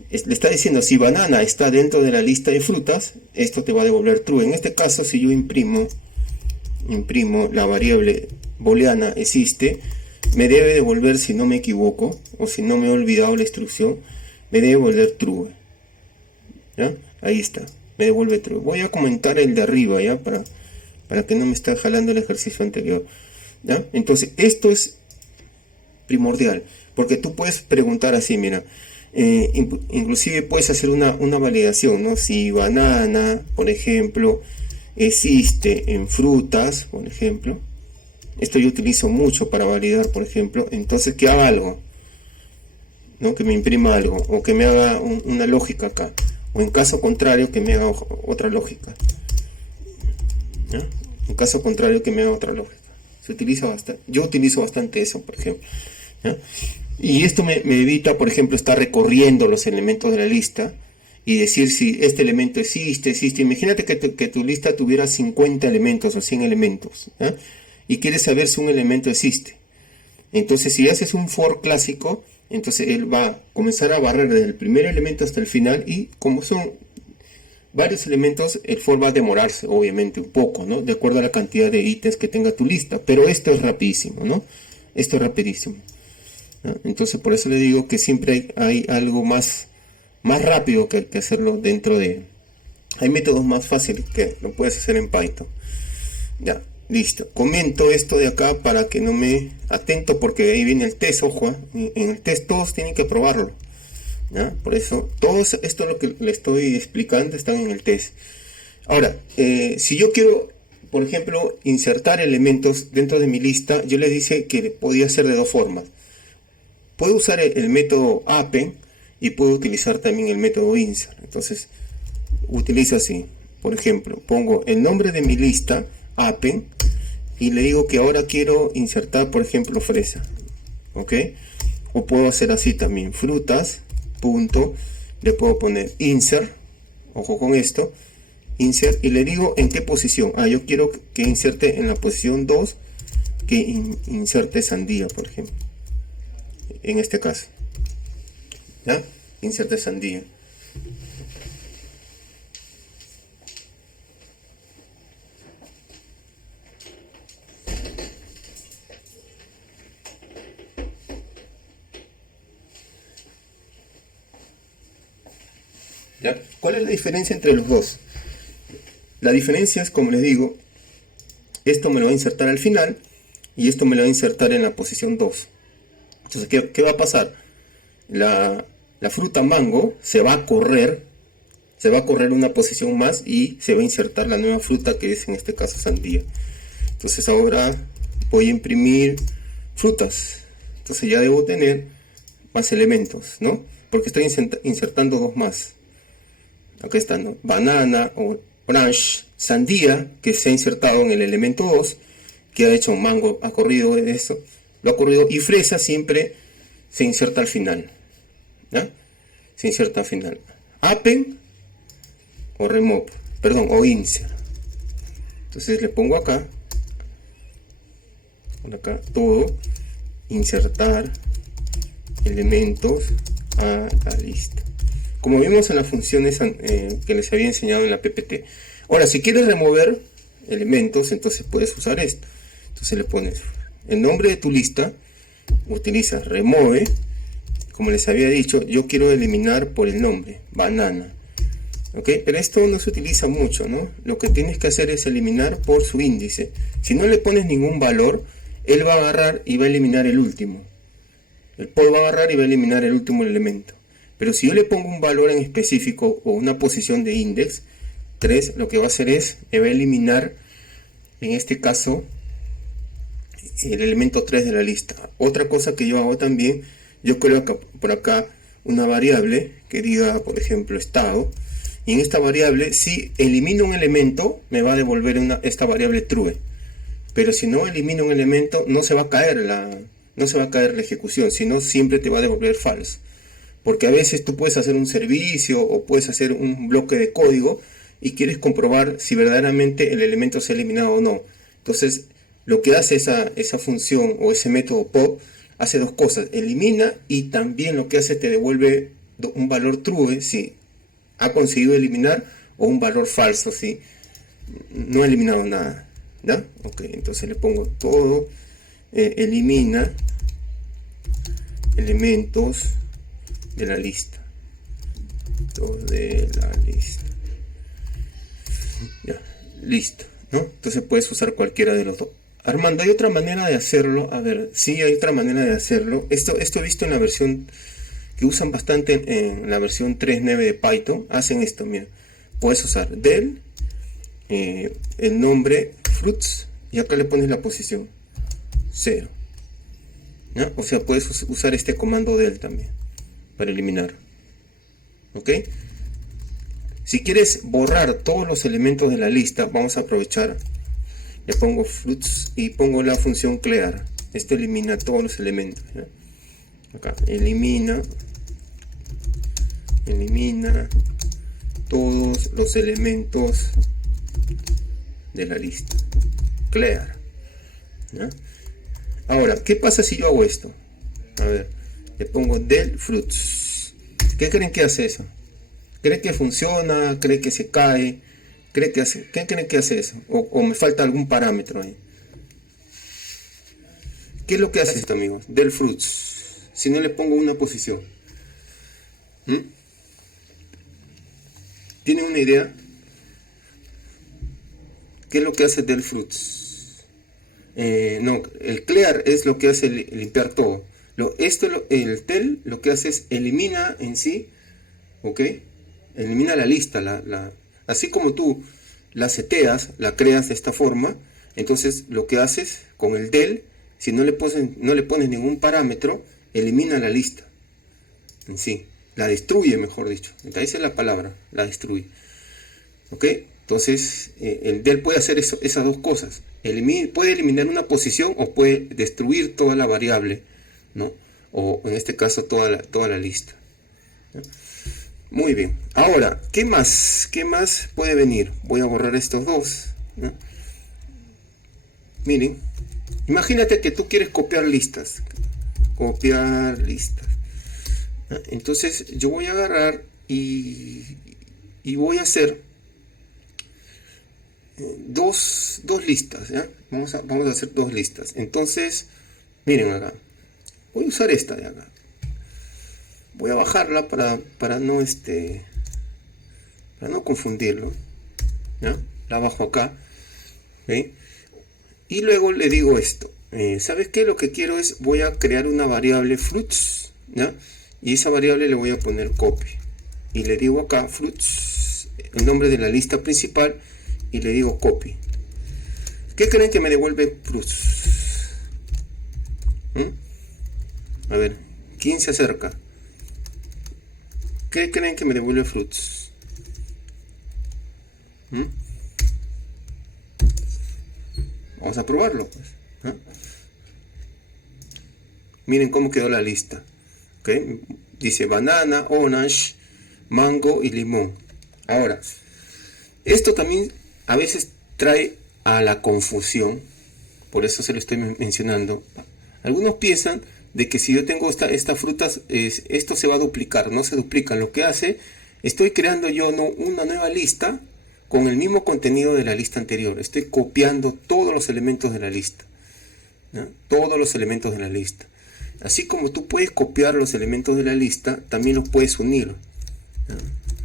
Le está diciendo si banana está dentro de la lista de frutas, esto te va a devolver true. En este caso, si yo imprimo la variable booleana existe, me debe devolver, si no me equivoco, o si no me he olvidado la instrucción, me debe devolver true. ¿Ya? Ahí está, me devuelve true. Voy a comentar el de arriba, ¿ya? Para que no me esté jalando el ejercicio anterior, ¿ya? Entonces, esto es primordial, porque tú puedes preguntar así, mira, inclusive puedes hacer una validación, ¿no? Si banana, por ejemplo, existe en frutas, por ejemplo. Esto yo utilizo mucho para validar, por ejemplo. Entonces, que haga algo, ¿no? Que me imprima algo, o que me haga una lógica acá, o en caso contrario, que me haga otra lógica, ¿ya? En caso contrario, que me haga otra lógica. Se utiliza bastante. Yo utilizo bastante eso, por ejemplo, ¿ya? Y esto me evita, por ejemplo, estar recorriendo los elementos de la lista y decir si este elemento existe. Imagínate que tu lista tuviera 50 elementos o 100 elementos, ¿ya? Y quieres saber si un elemento existe. Entonces, si haces un for clásico, entonces él va a comenzar a barrer desde el primer elemento hasta el final, y como son varios elementos, el for va a demorarse, obviamente, un poco, ¿no? De acuerdo a la cantidad de ítems que tenga tu lista. Pero esto es rapidísimo, ¿no? Esto es rapidísimo, ¿no? Entonces, por eso le digo que siempre hay algo más rápido que hacerlo dentro de... Hay métodos más fáciles que lo puedes hacer en Python. Ya, listo. Comento esto de acá para que no me... Atento, porque ahí viene el test, ojo, en el test todos tienen que probarlo, ¿ya? Por eso, todo esto lo que le estoy explicando están en el test. Ahora, si yo quiero, por ejemplo, insertar elementos dentro de mi lista, yo les dije que podía hacer de dos formas. Puedo usar el método append y puedo utilizar también el método insert. Entonces, utilizo así. Por ejemplo, pongo el nombre de mi lista, append, y le digo que ahora quiero insertar, por ejemplo, fresa. ¿Ok? O puedo hacer así también, frutas, punto, le puedo poner insert, ojo con esto, insert, y le digo en qué posición. Yo quiero que inserte en la posición 2, que inserte sandía, por ejemplo. En este caso, ¿ya? Inserte sandía. ¿Ya? ¿Cuál es la diferencia entre los dos? La diferencia es, como les digo, esto me lo va a insertar al final y esto me lo va a insertar en la posición 2. Entonces, ¿qué va a pasar? La fruta mango se va a correr una posición más y se va a insertar la nueva fruta, que es en este caso sandía. Entonces ahora voy a imprimir frutas. Entonces ya debo tener más elementos, ¿no? Porque estoy insertando dos más. Acá están, ¿no? Banana, orange, sandía, que se ha insertado en el elemento 2, que ha hecho mango, ha corrido eso, lo ha corrido, y fresa siempre se inserta al final, ¿ya? Se inserta al final. Append o remove, perdón, o insert. Entonces le pongo acá, por acá, todo, insertar elementos a la lista, como vimos en las funciones que les había enseñado en la PPT. Ahora, si quieres remover elementos, entonces puedes usar esto. Entonces le pones el nombre de tu lista, utilizas remove, como les había dicho, yo quiero eliminar por el nombre, banana. ¿Ok? Pero esto no se utiliza mucho, ¿no? Lo que tienes que hacer es eliminar por su índice. Si no le pones ningún valor, él va a agarrar y va a eliminar el último. El pod va a agarrar y va a eliminar el último elemento. Pero si yo le pongo un valor en específico o una posición de index 3, lo que va a hacer es, me va a eliminar, en este caso, el elemento 3 de la lista. Otra cosa que yo hago también, yo creo acá, por acá una variable que diga, por ejemplo, estado. Y en esta variable, si elimino un elemento, me va a devolver esta variable true. Pero si no elimino un elemento, no se va a caer la ejecución, sino siempre te va a devolver false. Porque a veces tú puedes hacer un servicio o puedes hacer un bloque de código y quieres comprobar si verdaderamente el elemento se ha eliminado o no. Entonces, lo que hace esa función o ese método pop, hace dos cosas: elimina, y también lo que hace, te devuelve un valor true si ha conseguido eliminar, o un valor falso si no ha eliminado nada. ¿Ya? Ok, entonces le pongo todo, elimina elementos de la lista, todos de la lista. Ya, listo, ¿no? Entonces puedes usar cualquiera de los dos. Armando, ¿hay otra manera de hacerlo? A ver, sí, hay otra manera de hacerlo. Esto he visto en la versión que usan bastante, en la versión 3.9 de Python. Hacen esto, mira. Puedes usar del, el nombre fruits, y acá le pones la posición 0. ¿Ya? O sea, puedes usar este comando del también para eliminar. ¿Ok? Si quieres borrar todos los elementos de la lista, vamos a aprovechar. Le pongo fruits y pongo la función clear. Esto elimina todos los elementos, ¿ya? Acá, elimina todos los elementos de la lista. Clear, ¿ya? Ahora, ¿qué pasa si yo hago esto? A ver, le pongo del fruits. ¿Qué creen que hace eso? ¿Cree que funciona? ¿Cree que se cae? ¿Cree que hace? ¿Qué creen que hace eso? ¿O me falta algún parámetro ahí? ¿Qué es lo que hace esto, amigos? Del fruits. Si no le pongo una posición. ¿Tienen una idea? ¿Qué es lo que hace del fruits? No, el clear es lo que hace limpiar todo. El tel lo que hace es elimina en sí, ¿ok? Elimina la lista, así como tú la seteas, la creas de esta forma. Entonces lo que haces con el del, si no le pones ningún parámetro, elimina la lista en sí, la destruye, mejor dicho. Entonces esa es la palabra, la destruye. ¿Ok? Entonces el del puede hacer esas dos cosas. Puede eliminar una posición o puede destruir toda la variable, ¿no? O en este caso toda la lista, ¿no? Muy bien. Ahora, ¿qué más puede venir? Voy a borrar estos dos, ¿no? Miren, imagínate que tú quieres copiar listas. Entonces yo voy a agarrar y voy a hacer dos listas, ¿ya? Vamos a hacer dos listas. Entonces, miren acá. Voy a usar esta de acá. Voy a bajarla para no para no confundirlo, ¿ya? La bajo acá, ¿ve? Y luego le digo esto, ¿sabes qué? Lo que quiero es, voy a crear una variable fruits, ¿ya? Y esa variable le voy a poner copy, y le digo acá fruits, el nombre de la lista principal, y le digo copy. ¿Qué creen que me devuelve fruits? A ver, ¿quién se acerca? ¿Qué creen que me devuelve fruits? Vamos a probarlo, pues. Miren cómo quedó la lista. ¿Okay? Dice banana, orange, mango y limón. Ahora, esto también a veces trae a la confusión. Por eso se lo estoy mencionando. Algunos piensan de que si yo tengo estas frutas, esto se va a duplicar. No se duplica. Lo que hace, estoy creando yo una nueva lista con el mismo contenido de la lista anterior. Estoy copiando todos los elementos de la lista, ¿no? Todos los elementos de la lista. Así como tú puedes copiar los elementos de la lista, también los puedes unir, ¿no?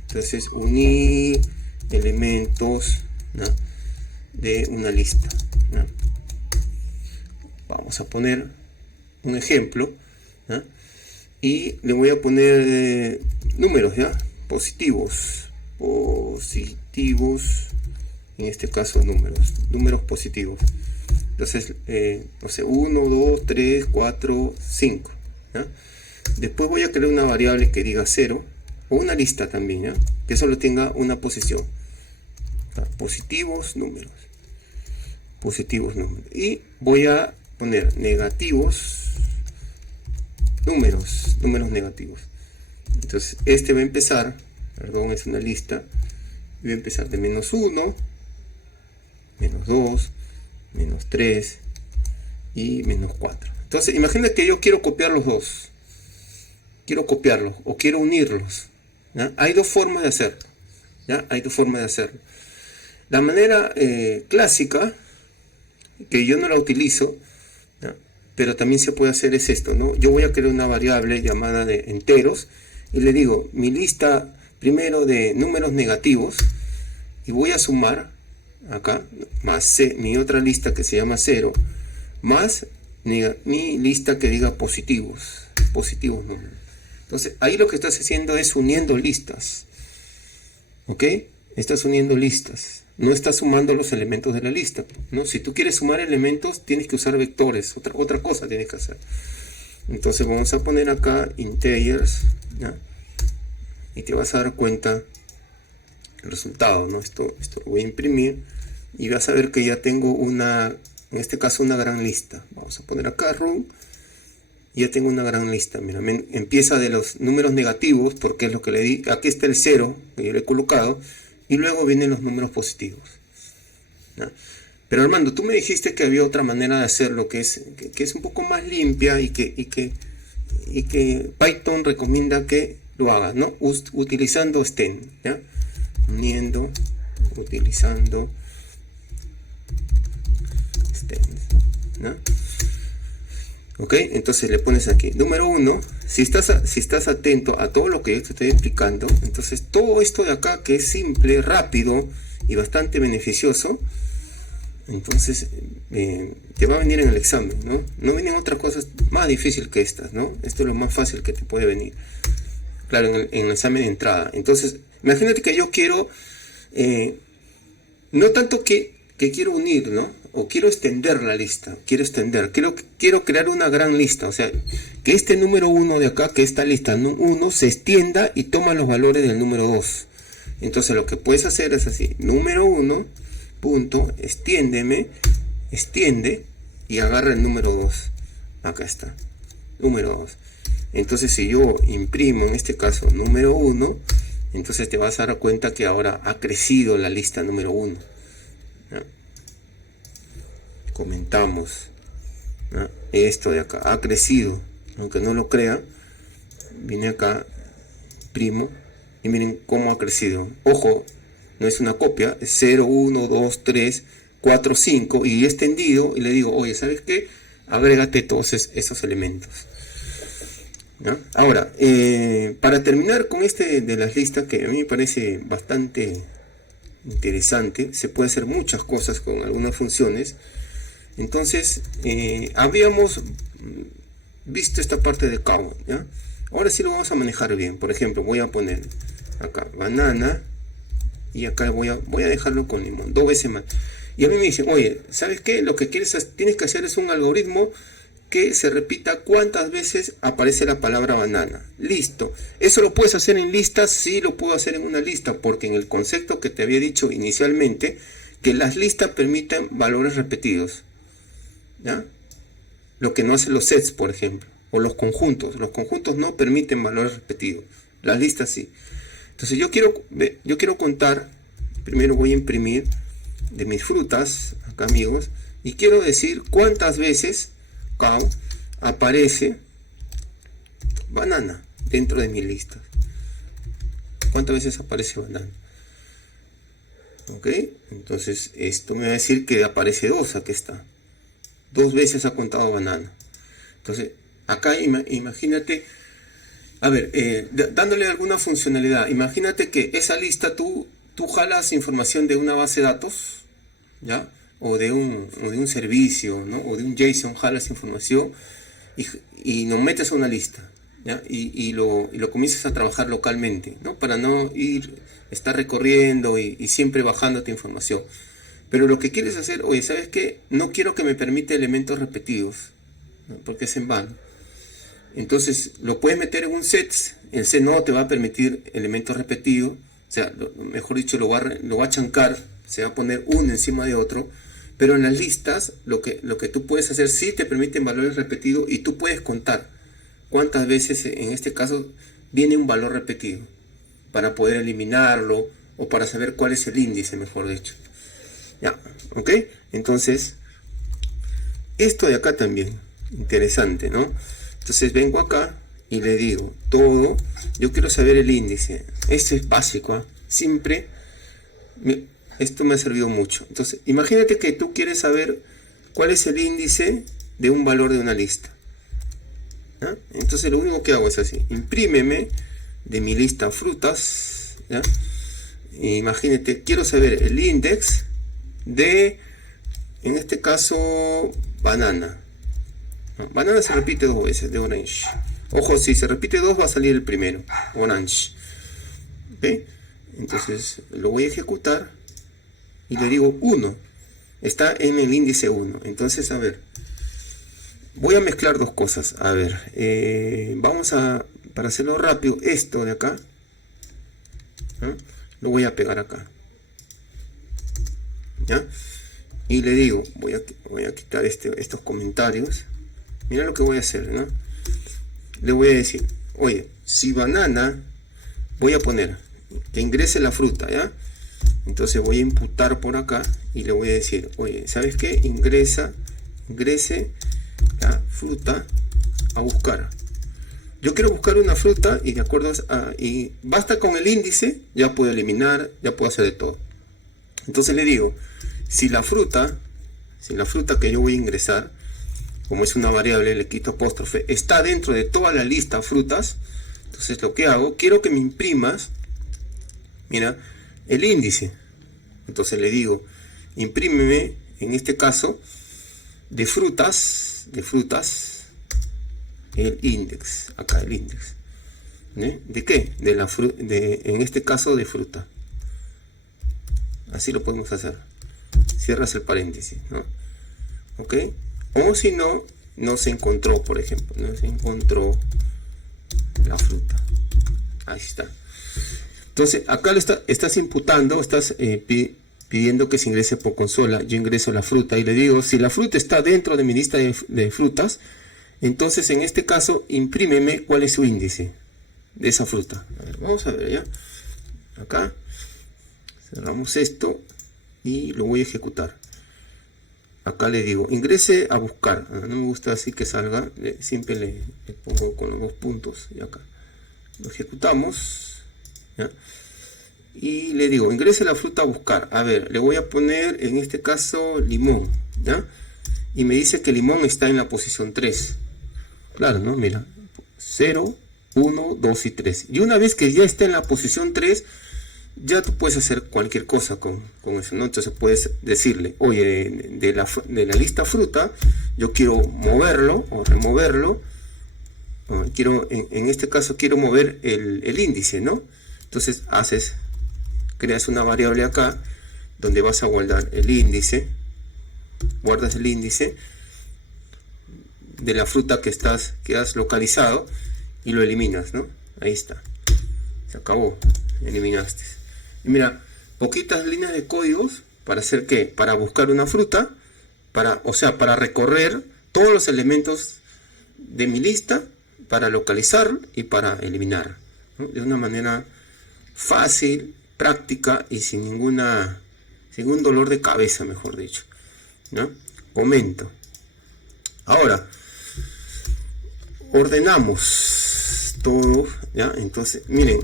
Entonces, unir elementos, ¿no?, de una lista, ¿no? Vamos a poner un ejemplo, ¿no?, y le voy a poner números, ¿ya? Positivos, en este caso números positivos. Entonces, no sé, 1, 2, 3, 4, 5, ¿ya? Después voy a crear una variable que diga 0, o una lista también, ¿ya?, que solo tenga una posición. Positivos, números. Y voy a poner negativos, números negativos. Entonces, este va a empezar, perdón, es una lista, voy a empezar de -1, -2, -3 y -4. Entonces, imagina que yo quiero copiar los dos. Quiero copiarlos o quiero unirlos, ¿ya? Hay dos formas de hacerlo, ¿ya? Hay dos formas de hacerlo. La manera clásica, que yo no la utilizo, ¿ya?, pero también se puede hacer, es esto, ¿no? Yo voy a crear una variable llamada de enteros y le digo mi lista primero de números negativos y voy a sumar acá más mi otra lista que se llama 0 más mi lista que diga positivos números. Entonces ahí lo que estás haciendo es uniendo listas, ¿ok? Estás uniendo listas, no estás sumando los elementos de la lista, ¿no? Si tú quieres sumar elementos tienes que usar vectores, otra cosa tienes que hacer. Entonces vamos a poner acá integers, ¿ya?, y te vas a dar cuenta el resultado, ¿no? Esto lo voy a imprimir y vas a ver que ya tengo en este caso una gran lista. Vamos a poner acá room, y ya tengo una gran lista. Mira, empieza de los números negativos porque es lo que le di. Aquí está el 0 que yo le he colocado y luego vienen los números positivos, ¿no? Pero Armando, tú me dijiste que había otra manera de hacerlo que es un poco más limpia y que Python recomienda que lo hagas, ¿no? Utilizando stem, ¿ya? Utilizando stem, ¿no? Ok, entonces le pones aquí, número 1, si estás atento a todo lo que yo te estoy explicando, entonces todo esto de acá que es simple, rápido y bastante beneficioso, entonces te va a venir en el examen, ¿no? No vienen otras cosas más difíciles que estas, ¿no? Esto es lo más fácil que te puede venir, claro, en el examen de entrada. Entonces, imagínate que yo quiero, no tanto que quiero unir, ¿no? O quiero extender la lista, quiero crear una gran lista, o sea, que este número 1 de acá, que esta lista 1 se extienda y toma los valores del número 2. Entonces lo que puedes hacer es así, número 1, punto, extiende, y agarra el número 2. Acá está, número 2. Entonces si yo imprimo en este caso número 1, entonces te vas a dar cuenta que ahora ha crecido la lista número 1, ¿no? Comentamos, ¿no? Esto de acá ha crecido, aunque no lo crean. Viene acá, primo, y miren cómo ha crecido. Ojo, no es una copia, es 0, 1, 2, 3, 4, 5, y he extendido y le digo, oye, ¿sabes qué? Agrégate todos esos elementos. ¿no? Ahora, para terminar con este de las listas, que a mí me parece bastante interesante, se puede hacer muchas cosas con algunas funciones. Entonces, habíamos visto esta parte de count, ¿ya? Ahora sí lo vamos a manejar bien. Por ejemplo, voy a poner acá banana y acá voy a dejarlo con limón, 2 veces más. Y a mí me dicen, oye, ¿sabes qué? Lo que tienes que hacer es un algoritmo que se repita cuántas veces aparece la palabra banana. Listo. ¿Eso lo puedes hacer en listas? Sí, lo puedo hacer en una lista, porque en el concepto que te había dicho inicialmente, que las listas permiten valores repetidos, ¿ya? Lo que no hacen los sets, por ejemplo, o los conjuntos. Los conjuntos no permiten valores repetidos, las listas sí. Entonces yo quiero contar, primero voy a imprimir de mis frutas, acá amigos, y quiero decir cuántas veces count aparece banana dentro de mi lista. ¿Cuántas veces aparece banana? Ok, entonces esto me va a decir que aparece 2, aquí está. 2 veces ha contado banana. Entonces, acá imagínate, a ver, dándole alguna funcionalidad, imagínate que esa lista tú jalas información de una base de datos, ¿ya? O de un servicio, ¿no? O de un JSON, jalas información y lo metes a una lista, ¿ya? Y lo comienzas a trabajar localmente, ¿no? Para no estar recorriendo y siempre bajando tu información. Pero lo que quieres hacer, oye, ¿sabes qué? No quiero que me permita elementos repetidos, ¿no? Porque es en vano. Entonces, lo puedes meter en un set. El set no te va a permitir elementos repetidos. O sea, mejor dicho, lo va a chancar. Se va a poner uno encima de otro. Pero en las listas, lo que tú puedes hacer, sí te permiten valores repetidos. Y tú puedes contar cuántas veces, en este caso, viene un valor repetido. Para poder eliminarlo. O para saber cuál es el índice, mejor dicho. Ya, ok. Entonces, esto de acá también, interesante, ¿no? Entonces vengo acá y le digo, todo, yo quiero saber el índice. Esto es básico, ¿eh? Siempre, esto me ha servido mucho. Entonces, imagínate que tú quieres saber cuál es el índice de un valor de una lista, ¿ya? Entonces lo único que hago es así, imprímeme de mi lista frutas, ¿ya? Imagínate, quiero saber el índice de, en este caso, banana. No, banana se repite 2 veces, de orange. Ojo, si se repite 2 va a salir el primero, orange. ¿Okay? Entonces lo voy a ejecutar y le digo 1. Está en el índice 1. Entonces, a ver, voy a mezclar 2 cosas. A ver, vamos a, para hacerlo rápido, esto de acá, ¿no? Lo voy a pegar acá, ¿ya? Y le digo, voy a quitar estos comentarios. Mira lo que voy a hacer, ¿no? Le voy a decir, oye, si banana, voy a poner que ingrese la fruta, ¿ya? Entonces voy a imputar por acá y le voy a decir, oye, ¿sabes qué? Ingrese la fruta a buscar. Yo quiero buscar una fruta y de acuerdo y basta con el índice, ya puedo eliminar, ya puedo hacer de todo. Entonces le digo, si la fruta que yo voy a ingresar, como es una variable, le quito apóstrofe, está dentro de toda la lista frutas, entonces lo que hago, quiero que me imprimas, mira, el índice. Entonces le digo, imprímeme, en este caso, de frutas, el índice, acá el índice. ¿De qué? En este caso de fruta. Así lo podemos hacer. Cierras el paréntesis, ¿no? ¿Ok? O si no, no se encontró, por ejemplo. No se encontró la fruta. Ahí está. Entonces, acá estás imputando, estás pidiendo que se ingrese por consola. Yo ingreso la fruta y le digo, si la fruta está dentro de mi lista de frutas, entonces en este caso, imprímeme cuál es su índice de esa fruta. A ver, vamos a ver ya. Acá. Cerramos esto y lo voy a ejecutar. Acá le digo, ingrese a buscar. No me gusta así que salga. Siempre le pongo con los 2 puntos. Y acá. Lo ejecutamos. ¿Ya? Y le digo, ingrese la fruta a buscar. A ver, le voy a poner en este caso limón. ¿Ya? Y me dice que limón está en la posición 3. Claro, ¿no? Mira. 0, 1, 2 y 3. Y una vez que ya está en la posición 3, ya tú puedes hacer cualquier cosa con eso, ¿no? Entonces puedes decirle, oye, de la lista fruta, yo quiero moverlo o removerlo. En este caso quiero mover el índice, ¿no? Entonces creas una variable acá, donde vas a guardar el índice. Guardas el índice de la fruta que has localizado y lo eliminas, ¿no? Ahí está. Se acabó. Eliminaste. Y mira, poquitas líneas de códigos para hacer ¿qué? Para buscar una fruta, para recorrer todos los elementos de mi lista, para localizar y para eliminar, ¿no? De una manera fácil, práctica y sin ningún dolor de cabeza, mejor dicho, ¿no? Comento. Ahora, ordenamos todo, ¿ya? Entonces, miren,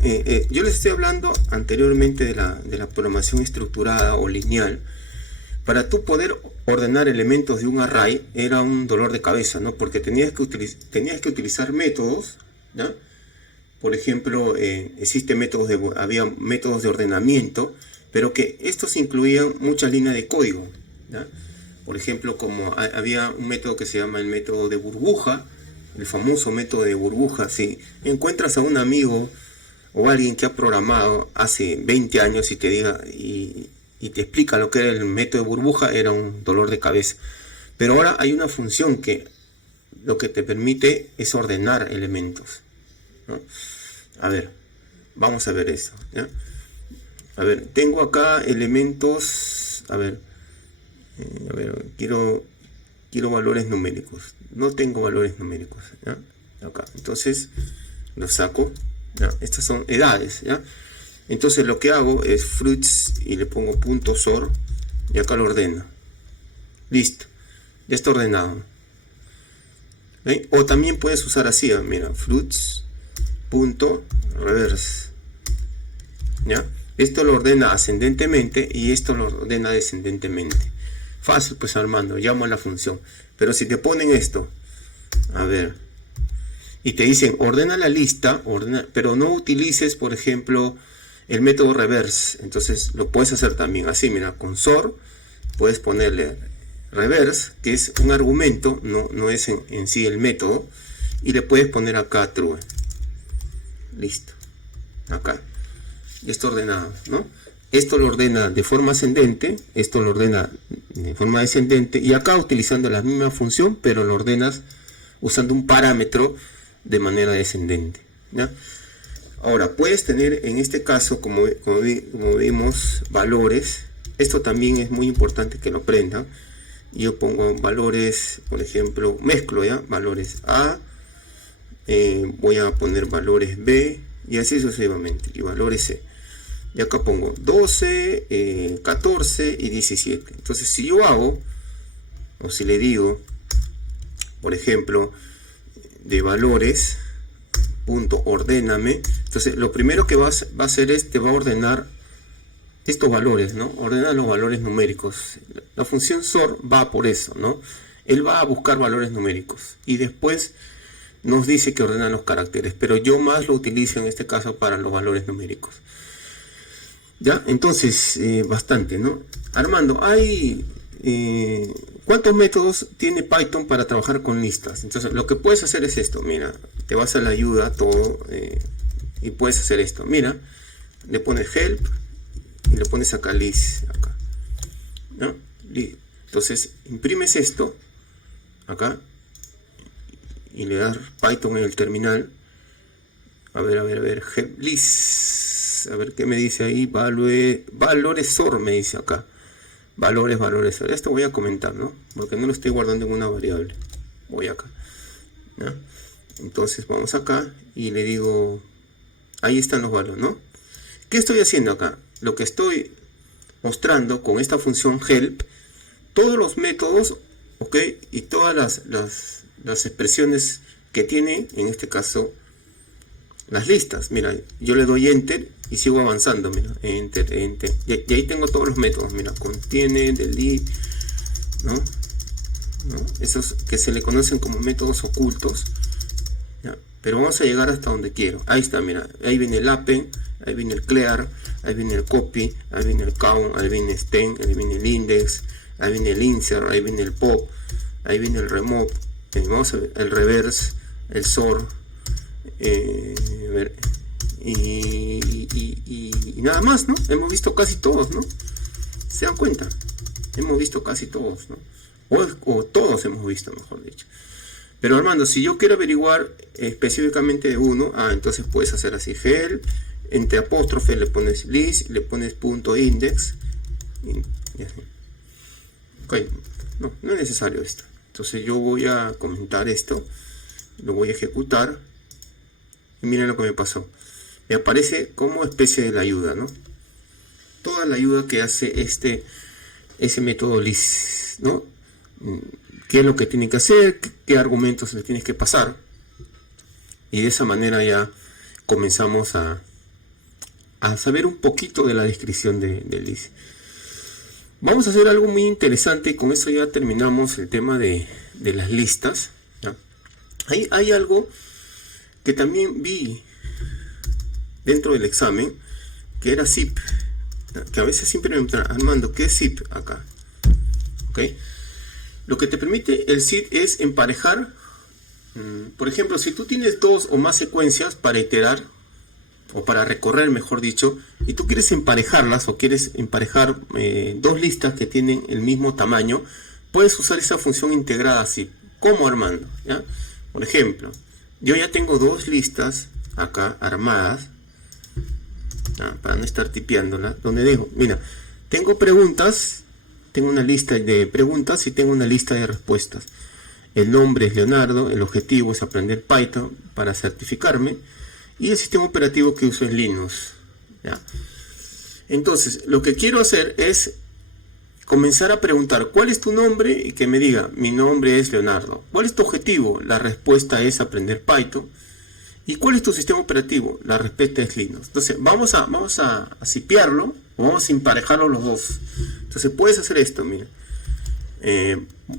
yo les estoy hablando anteriormente de la programación estructurada o lineal. Para tú poder ordenar elementos de un array era un dolor de cabeza, ¿no? Porque tenías que utilizar métodos, ¿ya? Por ejemplo, había métodos de ordenamiento, pero que estos incluían muchas líneas de código, ¿ya? Por ejemplo, como había un método que se llama el método de burbuja, el famoso método de burbuja. Si encuentras a un amigo o alguien que ha programado hace 20 años y te diga y te explica lo que era el método de burbuja, era un dolor de cabeza. Pero ahora hay una función que lo que te permite es ordenar elementos, ¿no? A ver, vamos a ver eso, ¿ya? A ver, tengo acá elementos, quiero valores numéricos. No tengo valores numéricos, ¿ya? Acá, entonces los saco, ¿ya? Estas son edades, ¿ya? Entonces lo que hago es fruits y le pongo .sort y acá lo ordeno. Listo, ya está ordenado. ¿Ven? O también puedes usar así, mira, fruits.reverse, ¿ya? Esto lo ordena ascendentemente y esto lo ordena descendentemente. Fácil, pues, Armando, llamo a la función. Pero si te ponen esto, a ver, y te dicen ordena la lista, pero no utilices, por ejemplo, el método reverse. Entonces lo puedes hacer también así, mira, con sort puedes ponerle reverse, que es un argumento, no es en sí el método, y le puedes poner acá true. Listo, acá ya está ordenado, ¿no? Esto lo ordena de forma ascendente, esto lo ordena de forma descendente, y acá utilizando la misma función, pero lo ordenas usando un parámetro de manera descendente, ¿ya? Ahora, puedes tener en este caso, como vimos, valores. Esto también es muy importante que lo aprendan. Yo pongo valores, por ejemplo, mezclo, ¿ya? Valores A, voy a poner valores B, y así sucesivamente, y valores C. Y acá pongo 12, 14 y 17. Entonces, si yo hago, o si le digo, por ejemplo, de valores, punto, ordéname. Entonces, lo primero que va a hacer es, te va a ordenar estos valores, ¿no? Ordena los valores numéricos. La función sort va por eso, ¿no? Él va a buscar valores numéricos. Y después nos dice que ordena los caracteres. Pero yo más lo utilizo en este caso para los valores numéricos. ¿Ya? Entonces, bastante, ¿no? Armando, ¿cuántos métodos tiene Python para trabajar con listas? Entonces, lo que puedes hacer es esto, mira, te vas a la ayuda, todo, y puedes hacer esto. Mira, le pones help y le pones acá list, acá, ¿no? Entonces, imprimes esto, acá, y le das Python en el terminal. A ver, help list. A ver qué me dice ahí, valores sort me dice acá. Valores sort. Esto voy a comentar, ¿no? Porque no lo estoy guardando en una variable. Voy acá, ¿no? Entonces vamos acá y le digo, ahí están los valores, ¿no? ¿Qué estoy haciendo acá? Lo que estoy mostrando con esta función help, todos los métodos, ¿ok? Y todas las expresiones que tiene, en este caso, las listas. Mira, yo le doy enter y sigo avanzando, mira, enter. Y ahí tengo todos los métodos, mira, contiene, delete, ¿no? Esos que se le conocen como métodos ocultos, ¿ya? pero vamos a llegar hasta donde quiero. Ahí está, mira, ahí viene el append, ahí viene el clear, ahí viene el copy, ahí viene el count, ahí viene el stem, ahí viene el index, ahí viene el insert, ahí viene el pop, ahí viene el remove, vamos a ver, el reverse, el sort, y nada más, ¿no? Hemos visto casi todos, ¿no? ¿Se dan cuenta? Hemos visto casi todos, ¿no? O todos hemos visto, mejor dicho. Pero Armando, si yo quiero averiguar específicamente de uno, entonces puedes hacer así, help, entre apóstrofe le pones list, le pones punto index, y así. Ok, no es necesario esto. Entonces yo voy a comentar esto, lo voy a ejecutar, y miren lo que me pasó. Me aparece como especie de la ayuda, ¿no? Toda la ayuda que hace ese método list, ¿no? Qué es lo que tiene que hacer, qué argumentos le tienes que pasar, y de esa manera ya comenzamos a saber un poquito de la descripción de list. Vamos a hacer algo muy interesante y con eso ya terminamos el tema de las listas, ¿ya? Hay algo que también vi dentro del examen, que era zip, que a veces siempre me preguntan, Armando, ¿qué es zip acá? ¿Ok? Lo que te permite el zip es emparejar, por ejemplo, si tú tienes dos o más secuencias para iterar, o para recorrer, mejor dicho, y tú quieres emparejarlas, o quieres emparejar dos listas que tienen el mismo tamaño, puedes usar esa función integrada zip. ¿Cómo, Armando? ¿Ya? Por ejemplo, yo ya tengo dos listas acá armadas, para no estar tipeándola, donde digo, mira, tengo preguntas, tengo una lista de preguntas y tengo una lista de respuestas. El nombre es Leonardo, el objetivo es aprender Python para certificarme, y el sistema operativo que uso es Linux, ¿ya? Entonces, lo que quiero hacer es comenzar a preguntar, ¿cuál es tu nombre? Y que me diga, mi nombre es Leonardo. ¿Cuál es tu objetivo? La respuesta es aprender Python. ¿Y cuál es tu sistema operativo? La respuesta es Linux. Entonces, vamos a zipearlo, vamos a emparejarlo los dos. Entonces, puedes hacer esto, mira.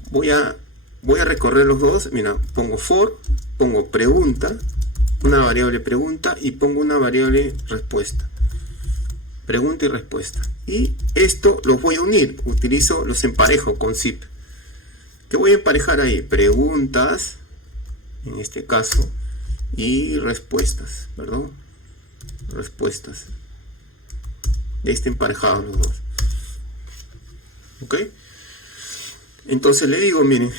Voy a recorrer los dos. Mira, pongo for, pongo pregunta, una variable pregunta, y pongo una variable respuesta. Pregunta y respuesta. Y esto los voy a unir. Los emparejo con zip. ¿Qué voy a emparejar ahí? Preguntas, en este caso, y respuestas, perdón, respuestas. Ya están emparejados los dos. Ok. Entonces le digo, miren,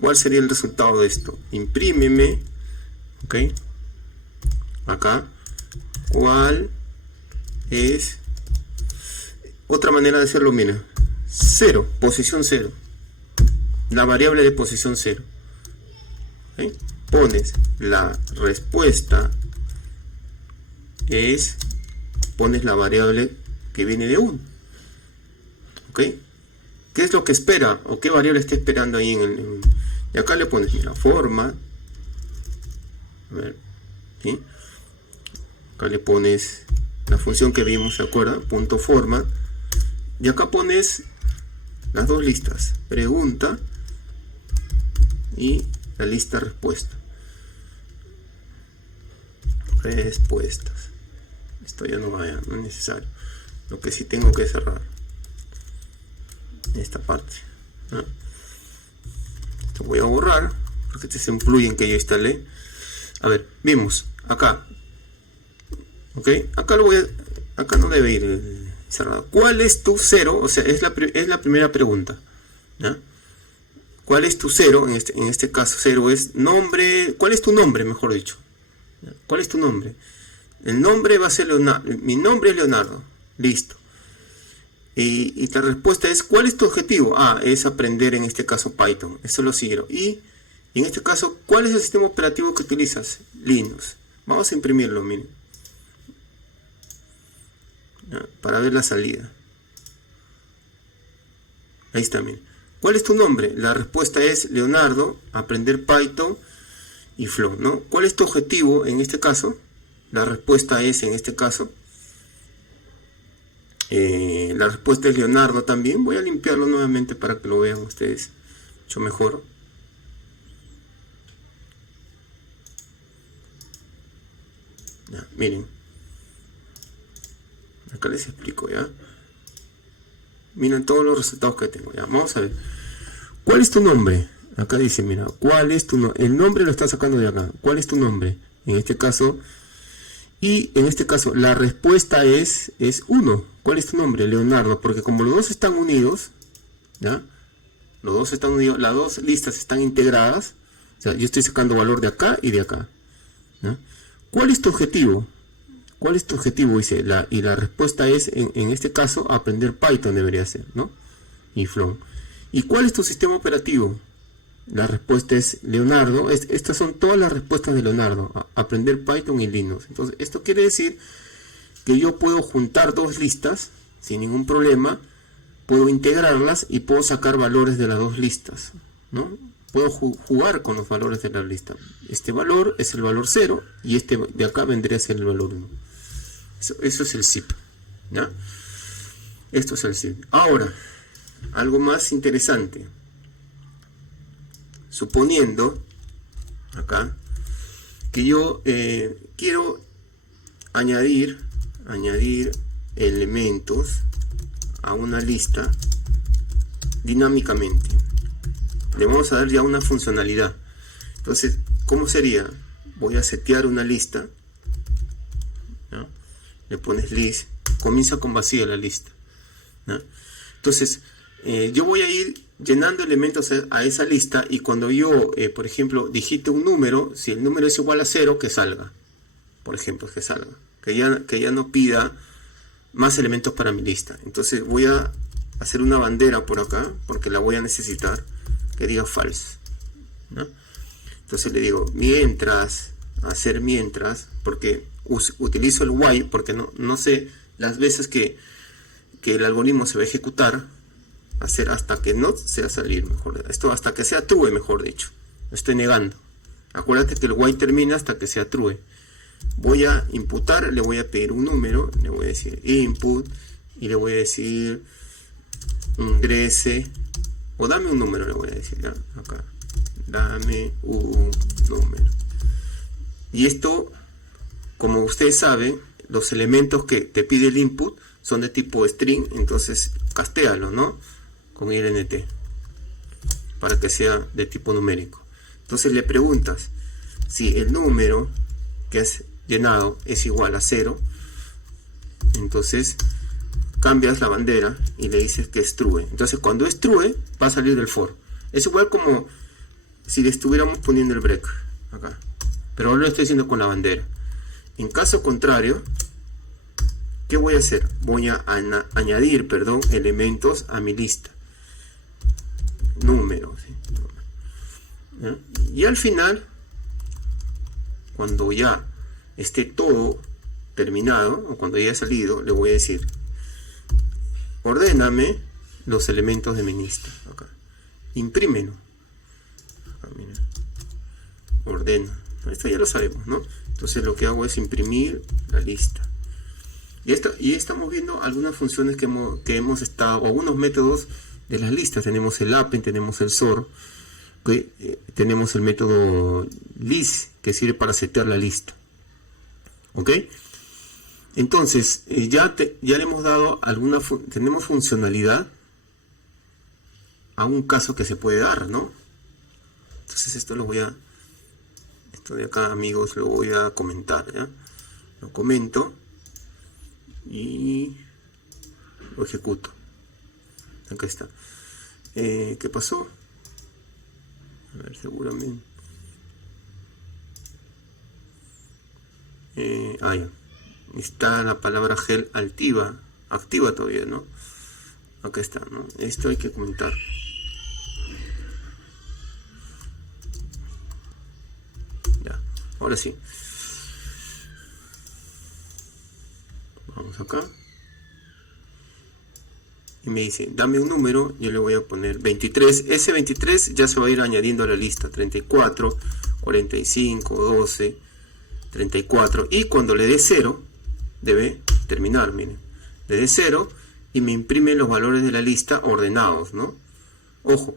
¿cuál sería el resultado de esto? Imprímeme, ok, acá, ¿cuál es? Otra manera de hacerlo, mira, 0, posición 0, la variable de posición 0. ¿Okay? Pones la respuesta pones la variable que viene de 1. ¿Ok? ¿Qué es lo que espera? ¿O qué variable está esperando ahí y acá le pones la forma. A ver, ¿sí? Acá le pones la función que vimos, ¿se acuerdan? Punto forma. Y acá pones las dos listas, pregunta y la lista respuesta. Respuestas. Esto ya no vaya, no es necesario. Lo que sí tengo que cerrar esta parte, ¿no? Esto voy a borrar porque este es un plugin que yo instalé. A ver, vimos acá, ok, acá no debe ir cerrado. ¿Cuál es tu 0? O sea, es la primera pregunta, ¿ya? ¿Cuál es tu 0? En este caso 0 es nombre. ¿Cuál es tu nombre, mejor dicho? ¿Cuál es tu nombre? El nombre va a ser Leonardo. Mi nombre es Leonardo. Listo. Y la respuesta es, ¿cuál es tu objetivo? Es aprender, en este caso, Python. Eso lo siguieron. Y en este caso, ¿cuál es el sistema operativo que utilizas? Linux. Vamos a imprimirlo, miren, para ver la salida. Ahí está, miren. ¿Cuál es tu nombre? La respuesta es Leonardo, aprender Python y Flow, ¿no? ¿Cuál es tu objetivo en este caso? La respuesta es, en este caso, la respuesta es Leonardo también. Voy a limpiarlo nuevamente para que lo vean ustedes mucho mejor. Ya, miren. Acá les explico, ¿ya? Miren todos los resultados que tengo, ¿ya? Vamos a ver. ¿Cuál es tu nombre? Acá dice, mira, ¿cuál es tu nombre? El nombre lo está sacando de acá. ¿Cuál es tu nombre? En este caso, y en este caso, la respuesta es 1. ¿Cuál es tu nombre? Leonardo, porque como los dos están unidos, ¿ya? Los dos están unidos, las dos listas están integradas. O sea, yo estoy sacando valor de acá y de acá, ¿ya? ¿Cuál es tu objetivo? ¿Cuál es tu objetivo? Dice, y la respuesta es, en este caso, aprender Python debería ser, ¿no? Y Flow. ¿Y cuál es tu sistema operativo? La respuesta es Leonardo. Estas son todas las respuestas de Leonardo. Aprender Python y Linux. Entonces, esto quiere decir que yo puedo juntar dos listas sin ningún problema. Puedo integrarlas y puedo sacar valores de las dos listas, ¿no? Puedo jugar con los valores de la lista. Este valor es el valor 0 y este de acá vendría a ser el valor 1. Eso es el zip, ¿ya? Esto es el zip. Ahora, algo más interesante. Suponiendo acá que yo quiero añadir elementos a una lista dinámicamente. Le vamos a dar ya una funcionalidad. Entonces, ¿cómo sería? Voy a setear una lista, ¿no? Le pones list, comienza con vacía la lista, ¿no? Entonces, yo voy a ir llenando elementos a esa lista, y cuando yo, por ejemplo, digite un número, si el número es igual a 0, que salga. Por ejemplo, que salga. Que ya no pida más elementos para mi lista. Entonces voy a hacer una bandera por acá, porque la voy a necesitar, que diga false, ¿no? Entonces le digo mientras, hacer mientras, porque utilizo el while, porque no sé las veces que el algoritmo se va a ejecutar, hacer hasta que no sea salir, esto hasta que sea true, mejor dicho. Lo estoy negando. Acuérdate que el while termina hasta que sea true. Voy a imputar, le voy a pedir un número, le voy a decir input, y le voy a decir ingrese, o dame un número, le voy a decir, ¿ya? Acá, dame un número. Y esto, como ustedes saben, los elementos que te pide el input son de tipo string, entonces castéalo, ¿no? Con INT, para que sea de tipo numérico. Entonces le preguntas si el número que has llenado es igual a 0, entonces cambias la bandera y le dices que es true. Entonces cuando es true va a salir del for. Es igual como si le estuviéramos poniendo el break acá, pero ahora lo estoy haciendo con la bandera. En caso contrario, ¿qué voy a hacer? Voy a añadir, elementos a mi lista, números, ¿sí? ¿Ya? Y al final, cuando ya esté todo terminado, o cuando ya haya salido, le voy a decir ordéname los elementos de mi lista acá, imprímelo acá, mira, ordena. Esto ya lo sabemos, ¿no? Entonces lo que hago es imprimir la lista. Y estamos viendo algunas funciones que hemos estado, o algunos métodos de las listas. Tenemos el append, tenemos el sort, tenemos el método list, que sirve para setear la lista. ¿Ok? Entonces, ya le hemos dado tenemos funcionalidad a un caso que se puede dar, ¿no? Entonces esto de acá, amigos, lo voy a comentar, ¿ya? Lo comento y lo ejecuto. Acá está. ¿Qué pasó? A ver, seguramente. Ya. Está la palabra gel activa todavía, ¿no? Acá está, ¿no? Esto hay que comentar. Ya, ahora sí. Vamos acá. Y me dice, dame un número, yo le voy a poner 23. Ese 23 ya se va a ir añadiendo a la lista. 34, 45, 12, 34. Y cuando le dé 0, debe terminar, miren. Le dé 0 y me imprime los valores de la lista ordenados, ¿no? Ojo,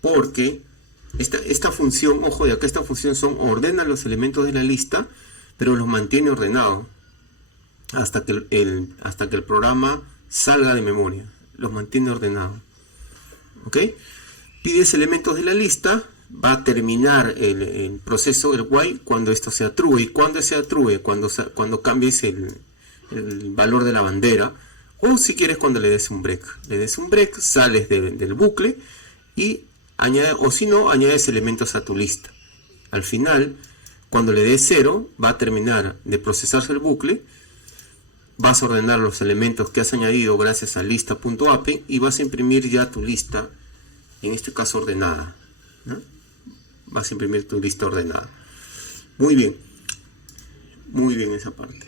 porque esta función, ojo, de acá esta función ordena los elementos de la lista, pero los mantiene ordenados hasta que hasta que el programa salga de memoria. Los mantiene ordenados. ¿Ok? Pides elementos de la lista, va a terminar el proceso del while cuando esto sea true. ¿Y cuando sea true? Cuando cambies el valor de la bandera, o si quieres cuando le des un break. Le des un break, sales del bucle y o si no, añades elementos a tu lista. Al final, cuando le des 0, va a terminar de procesarse el bucle, vas a ordenar los elementos que has añadido gracias a lista.append y vas a imprimir ya tu lista, en este caso ordenada, ¿no? Vas a imprimir tu lista ordenada. Muy bien esa parte.